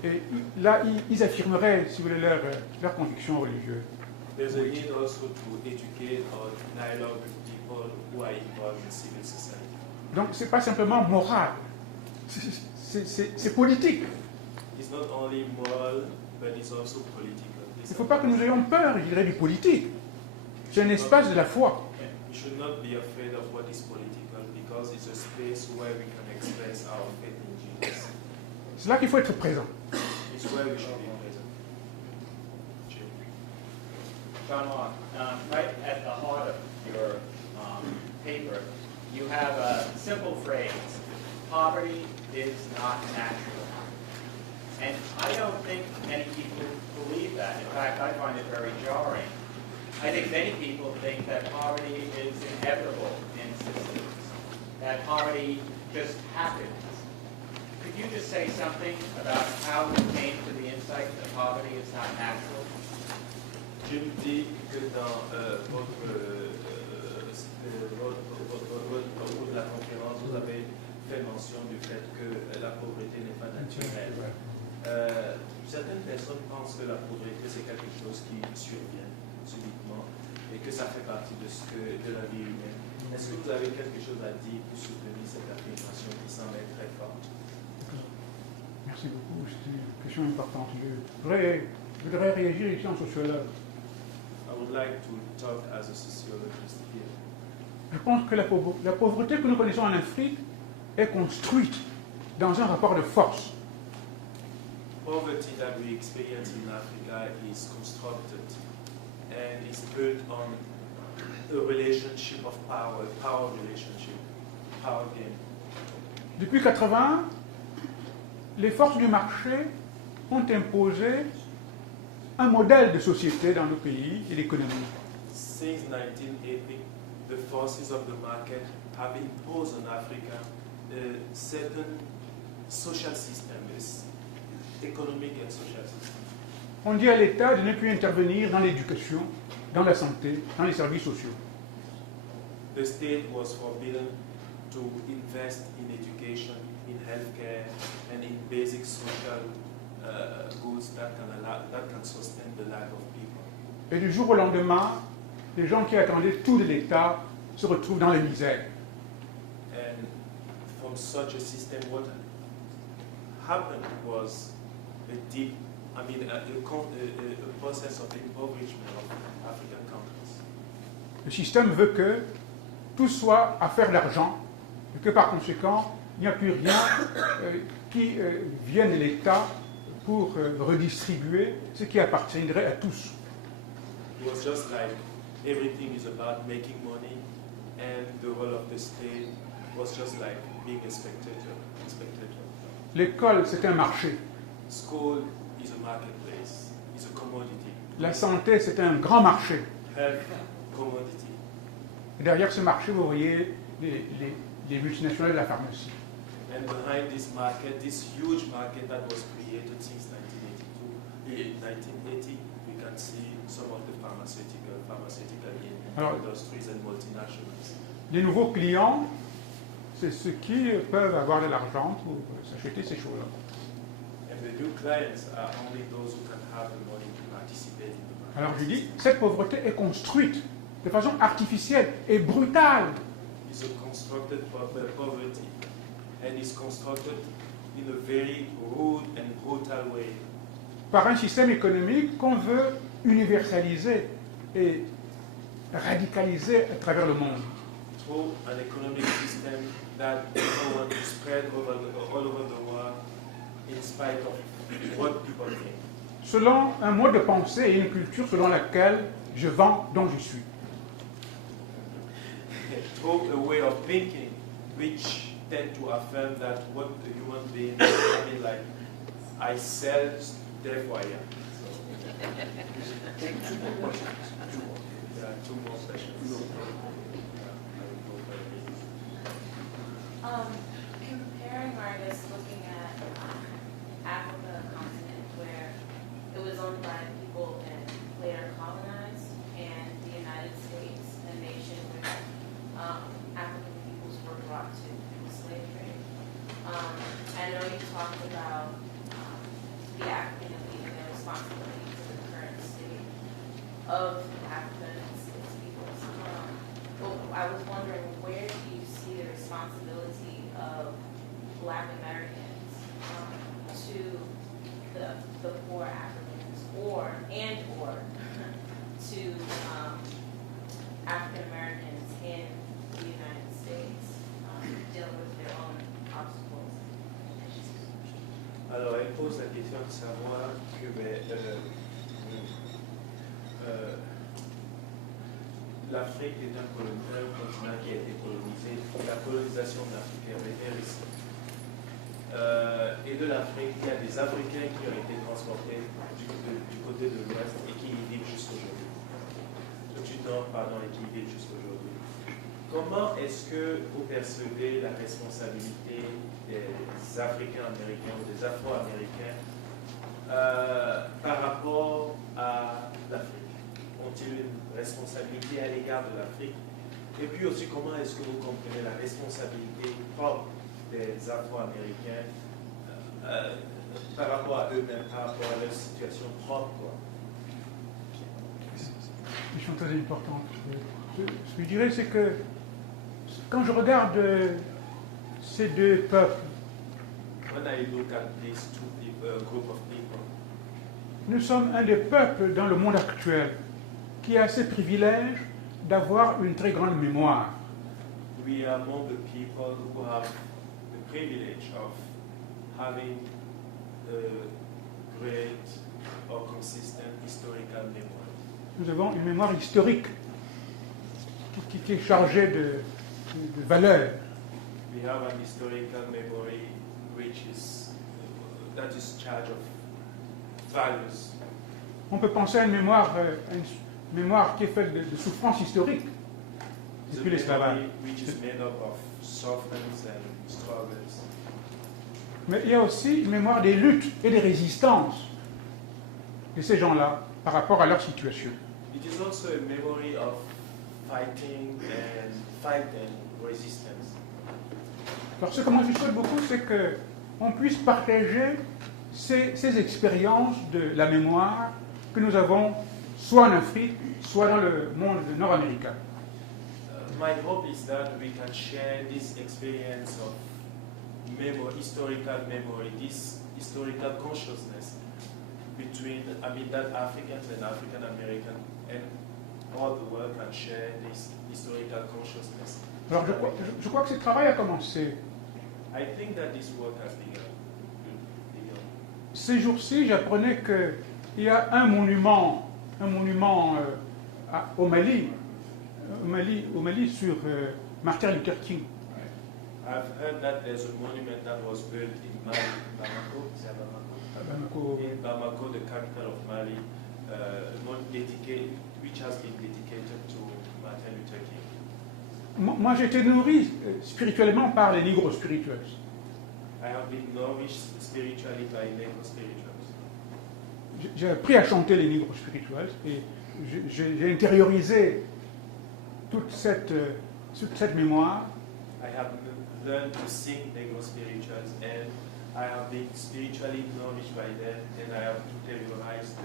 Et là, ils affirmeraient, si vous voulez, leurs convictions religieuses. There's a need also to educate or dialogue with people who are involved in civil society. Donc, ce n'est pas simplement moral, c'est politique. It's not only moral, but it's also political. Il ne faut pas que nous ayons peur, je dirais, du politique. C'est un espace de la foi. We should not be afraid of what is political because it's a space where we can express our faith in Jesus. C'est là qu'il faut être présent. It's where we should be present. Jean Marc, right at the heart of your paper, you have a simple phrase, poverty is not natural. And I don't think many people believe that. In fact, I find it very jarring. I think many people think that poverty is inevitable in systems, that poverty just happens. Could you just say something about how you came to the insight that poverty is not natural? Je me dis que dans votre propos de la conférence, vous avez fait mention du fait que la pauvreté n'est pas naturelle. Certaines personnes pensent que la pauvreté c'est quelque chose qui survient subitement et que ça fait partie de la vie humaine. Est-ce que vous avez quelque chose à dire pour soutenir cette affirmation qui semble être très forte? Merci beaucoup, c'est une question importante. Je voudrais réagir ici en sociologue. I would like to talk as a sociologist here. Je pense que la pauvreté que nous connaissons en Afrique est construite dans un rapport de force. Poverty that we experience in Africa is constructed and is built on a relationship of power, power relationship, power game. Depuis 80, les forces du marché ont imposé un modèle de société dans nos pays et l'économie. Since 1980, the forces of the market have imposed on Africa a certain social system, economic and social system. On dit à l'État de ne plus intervenir dans l'éducation, dans la santé, dans les services sociaux. The state was forbidden to invest in education, in healthcare, and in basic social goods that can sustain the life of people. Et du jour au lendemain, les gens qui attendaient tout de l'État se retrouvent dans la misère. And from such a system, what happened was a process of impoverishment of African countries. Le système veut que tout soit affaire d'argent et que par conséquent, il n'y a plus rien qui vienne de l'État pour redistribuer ce qui appartiendrait à tous. It was just like everything is about making money, and the role of the state was just like being a spectator. L'école, c'est un marché. School is a marketplace, is a commodity. La santé, c'est un grand marché. Health, commodity. Et derrière ce marché, vous voyez les multinationales de la pharmacie. And behind this market, this huge market that was created since 1980, we can see some of the pharmaceutical industries and multinationals. Les nouveaux clients, c'est ceux qui peuvent avoir de l'argent pour s'acheter ces choses-là. And the new clients are only those who can have the money to participate in the market. Alors je dis, cette pauvreté est construite de façon artificielle et brutale. It's a constructed poverty, and it's constructed in a very rude and brutal way. Par un système économique qu'on veut universaliser et radicaliser à travers le monde. Through an economic system that we want to spread all over the world in spite of what people think. Selon un mode de pensée et une culture selon laquelle je vends dont je suis. Through a way of thinking which tend to affirm that what the human being is, I mean, like, I sell, therefore I am. Take two more questions. There are two more questions. Comparing, or I guess looking at Africa, a continent where it was owned by people and later colonized, and the United States, a nation where African peoples were brought to slave trade. I know you talked about the African elite and their responsibility to the current state of Africa and its peoples. But I was wondering, where do you see the responsibility of Black Americans to the poor Africans, or to African Americans in the United States dealing with their own obstacles? Alors, elle pose la question de savoir que l'Afrique est un continent qui a été colonisé. La colonisation de l'Afrique est réussie. Et de l'Afrique, il y a des Africains qui ont été transportés du côté de l'Ouest et qui y vivent jusqu'aujourd'hui. Du Nord, pardon, et qui y vivent jusqu'aujourd'hui. Comment est-ce que vous percevez la responsabilité des Africains américains ou des Afro-américains par rapport à l'Afrique? Ont-ils une responsabilité à l'égard de l'Afrique? Et puis aussi, comment est-ce que vous comprenez la responsabilité propre des Afro-Américains par rapport à eux-mêmes, par rapport à leur situation propre, quoi? Une chose très importante. Ce que je dirais, c'est que quand je regarde ces deux peuples, When I look at these two group of people, nous sommes un des peuples dans le monde actuel qui a ce privilège d'avoir une très grande mémoire. we are among the people who have the privilege of having a great or consistent historical memory. Nous avons une mémoire historique qui est chargée de valeurs. We have an historical memory which is that is charged of values. On peut penser à une mémoire qui est faite de souffrances historiques It's a depuis l'esclavage. memory which is made up of sufferings and struggles. Mais il y a aussi une mémoire des luttes et des résistances de ces gens-là par rapport à leur situation. It is also a memory of fighting and resistance. Alors ce que moi je souhaite beaucoup, c'est qu'on puisse partager ces expériences de la mémoire que nous avons soit en Afrique, soit dans le monde nord-américain. My hope is that we can share this experience of historical memory, this historical consciousness between, that Africans and African Americans and all the world can share this historical consciousness. Alors je crois que ce travail a commencé. I think that this work has begun. Ces jours-ci, j'apprenais qu'il y a un monument au Mali sur Martin Luther King. I've heard that there's a monument that was built in Mali, Bamako, in Bamako, the capital of Mali, which has been dedicated to Martin Luther King. Moi, j'ai été nourri spirituellement par les Negro spirituals. I have been nourished spiritually by Negro spirituals. J'ai appris à chanter les Negro spirituals et j'ai intériorisé toute cette mémoire. I have learned to sing Negro spirituals, and I have been spiritually nourished by them, and I have interiorized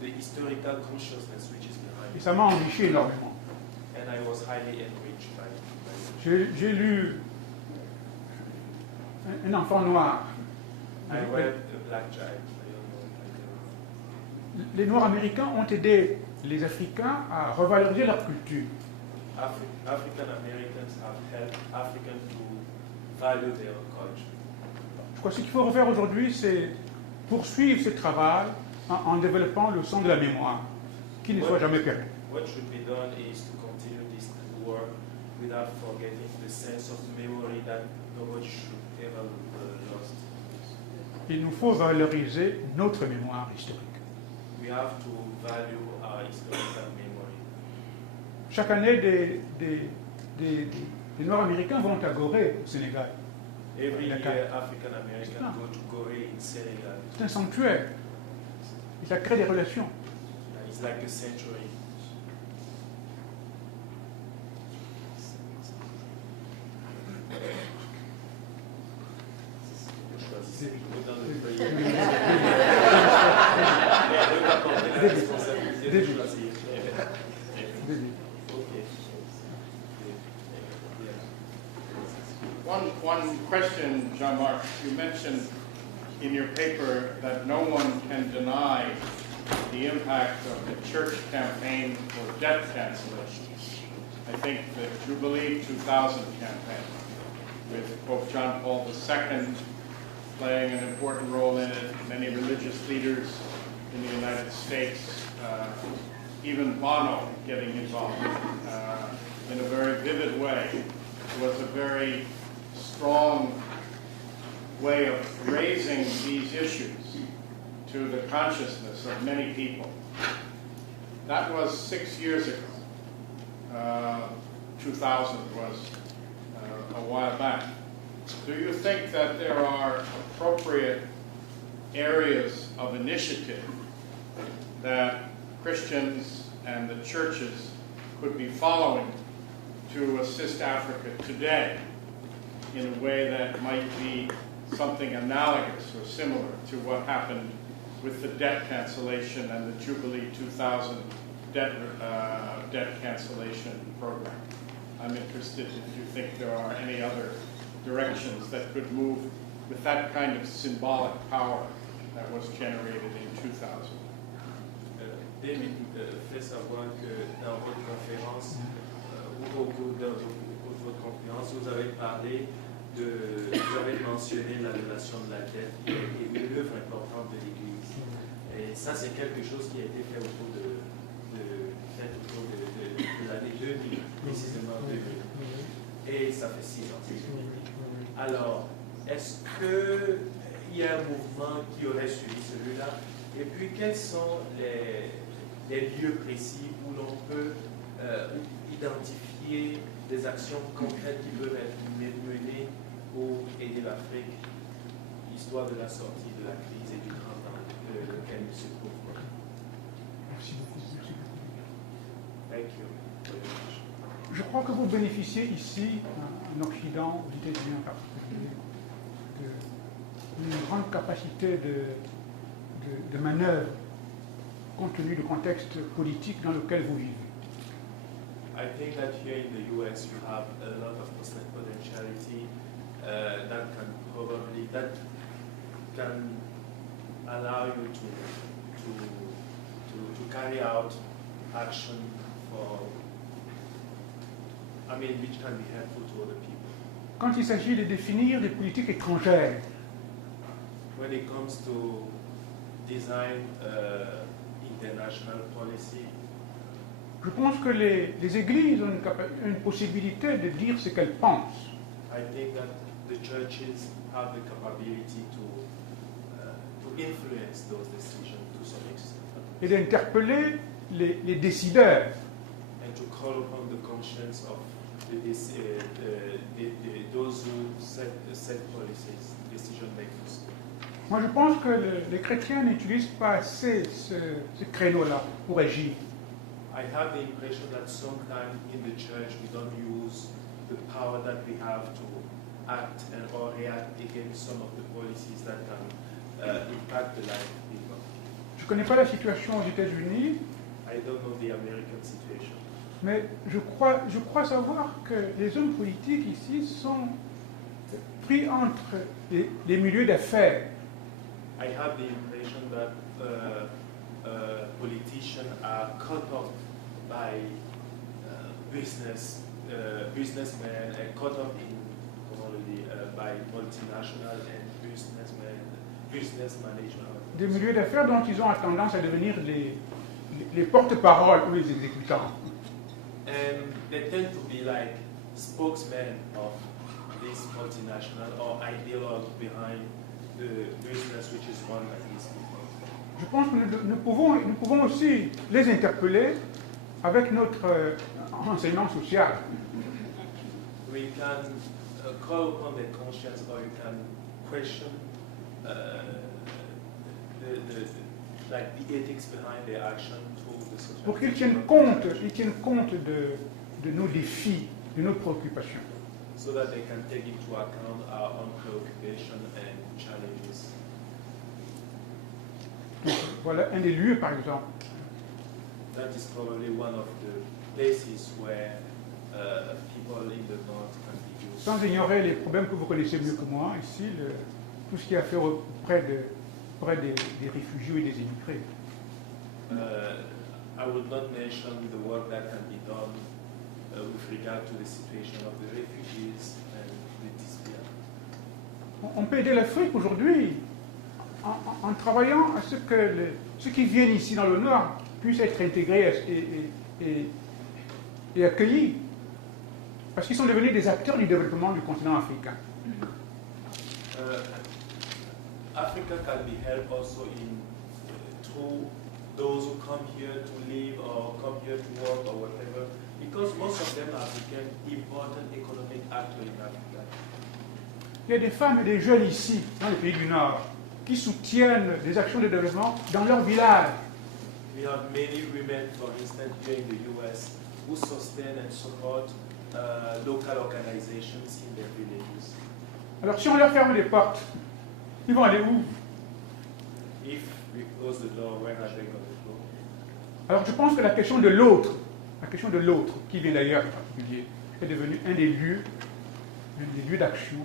the historical consciousness which is behind Et it. ça m'a enrichi énormément. And I was highly enriched by it. J'ai lu un enfant noir. I read A Black Child. I don't know if I Les Noirs américains ont aidé les Africains à revaloriser leur culture. African Americans have helped Africans to value their culture. Je crois que ce qu'il faut refaire aujourd'hui, c'est poursuivre ce travail en développant le sens de la mémoire, qui ne soit jamais perdu. What should be done is to continue this work without forgetting the sense of memory that nobody should ever lost. Il nous faut valoriser notre mémoire historique. We have to value our historical memory. Chaque année, des Noirs américains vont à Gorée, au Sénégal. Every year, D'accord. African Americans go to Gorée in Senegal. C'est un sanctuaire. Et ça crée des relations. It's like a sanctuary. Choisissez dans le pays. La responsabilité de choisir. One question, Jean Marc. You mentioned in your paper that no one can deny the impact of the church campaign for debt cancellation. I think the Jubilee 2000 campaign, with Pope John Paul II playing an important role in it, many religious leaders in the United States, even Bono getting involved in a very vivid way, was a very strong way of raising these issues to the consciousness of many people. That was 6 years ago. 2000 was a while back. Do you think that there are appropriate areas of initiative that Christians and the churches could be following to assist Africa today in a way that might be something analogous or similar to what happened with the debt cancellation and the Jubilee 2000 debt cancellation program? I'm interested if you think there are any other directions that could move with that kind of symbolic power that was generated in 2000. David fait savoir que dans votre conférence, ou au cours de votre conférence, vous avez mentionné la relation de la dette et une œuvre importante de l'Église. Et ça, c'est quelque chose qui a été fait autour de l'année 2000, précisément 2000. Et ça fait 6 ans. Alors, est-ce qu'il y a un mouvement qui aurait suivi celui-là? Et puis, quels sont les lieux précis où l'on peut identifier des actions concrètes qui peuvent être menées pour aider l'Afrique, histoire de la sortie de la crise et du drame dans lequel il se trouve? Merci beaucoup. Thank you. Je crois que vous bénéficiez ici, en Occident, aux États-Unis en particulier, d'une grande capacité de manœuvre compte tenu du contexte politique dans lequel vous vivez. I think that here in the US you have a lot of potentiality that can allow you to carry out action which can be helpful to other people. Quand il s'agit de définir des politiques étrangères, When it comes to design international policy, je pense que les églises ont une possibilité de dire ce qu'elles pensent. I think that the churches have the capability to influence those decisions to some extent. Et d'interpeller les décideurs. And to call upon the conscience of those who set policies, decision makers. Moi, je pense que les chrétiens n'utilisent pas assez ce créneau-là pour agir. I have the impression that sometimes in the church we don't use the power that we have to act and or react against some of the policies that can impact the life of people. Je ne connais pas la situation aux États-Unis, I don't know the American situation, mais je crois savoir que les hommes politiques ici sont pris entre les milieux d'affaires. I have the impression that politicians are caught up by businessmen and caught up in by multinational and business management. Des milieux d'affaires dont ils ont tendance à devenir les porte-paroles ou les exécutants. And they tend to be like spokesmen of this multinational or ideologue behind the business which is run by these people. Je pense que nous pouvons aussi les interpeller avec notre enseignement social. We can call upon their conscience, or you can question the ethics behind their action to the society. Pour qu'ils tiennent compte de nos défis, de nos préoccupations. So that they can take into account our own preoccupation and challenges. Donc, voilà un des lieux, par exemple. That is probably one of the places where people in the north can be used. Sans ignorer les problèmes que vous connaissez mieux que moi, ici, tout ce qui a fait auprès des réfugiés et des immigrés. I would not mention the work that can be done with regard to the situation of the refugees and the displaced. On peut aider l'Afrique aujourd'hui en travaillant à ce que ceux qui viennent ici dans le Nord puissent être intégrés et accueillis. Parce qu'ils sont devenus des acteurs du développement du continent africain. Africa can be helped also through those who come here to live or come here to work or whatever, because most of them have become important economic actors in Africa. Il y a des femmes et des jeunes ici, dans les pays du Nord, qui soutiennent des actions de développement dans leur village. We have many women, for instance, here in the US, who sustain and support local organizations in their villages. Alors si on leur ferme les portes, ils vont aller où? If we close the door, where are they going to go? Alors je pense que la question de l'autre, qui vient d'ailleurs en particulier, est devenue un des lieux d'action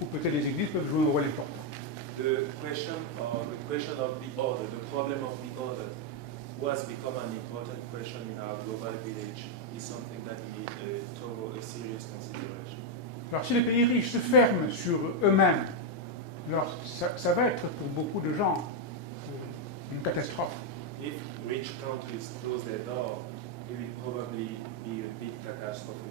où peut-être les églises peuvent jouer un rôle important. The question of the other, the problem of the other, has become an important question in our global village. Is something that we need a serious consideration. Alors si les pays riches se ferment sur eux-mêmes, alors ça va être pour beaucoup de gens une catastrophe. If rich countries close their door, it will probably be a big catastrophe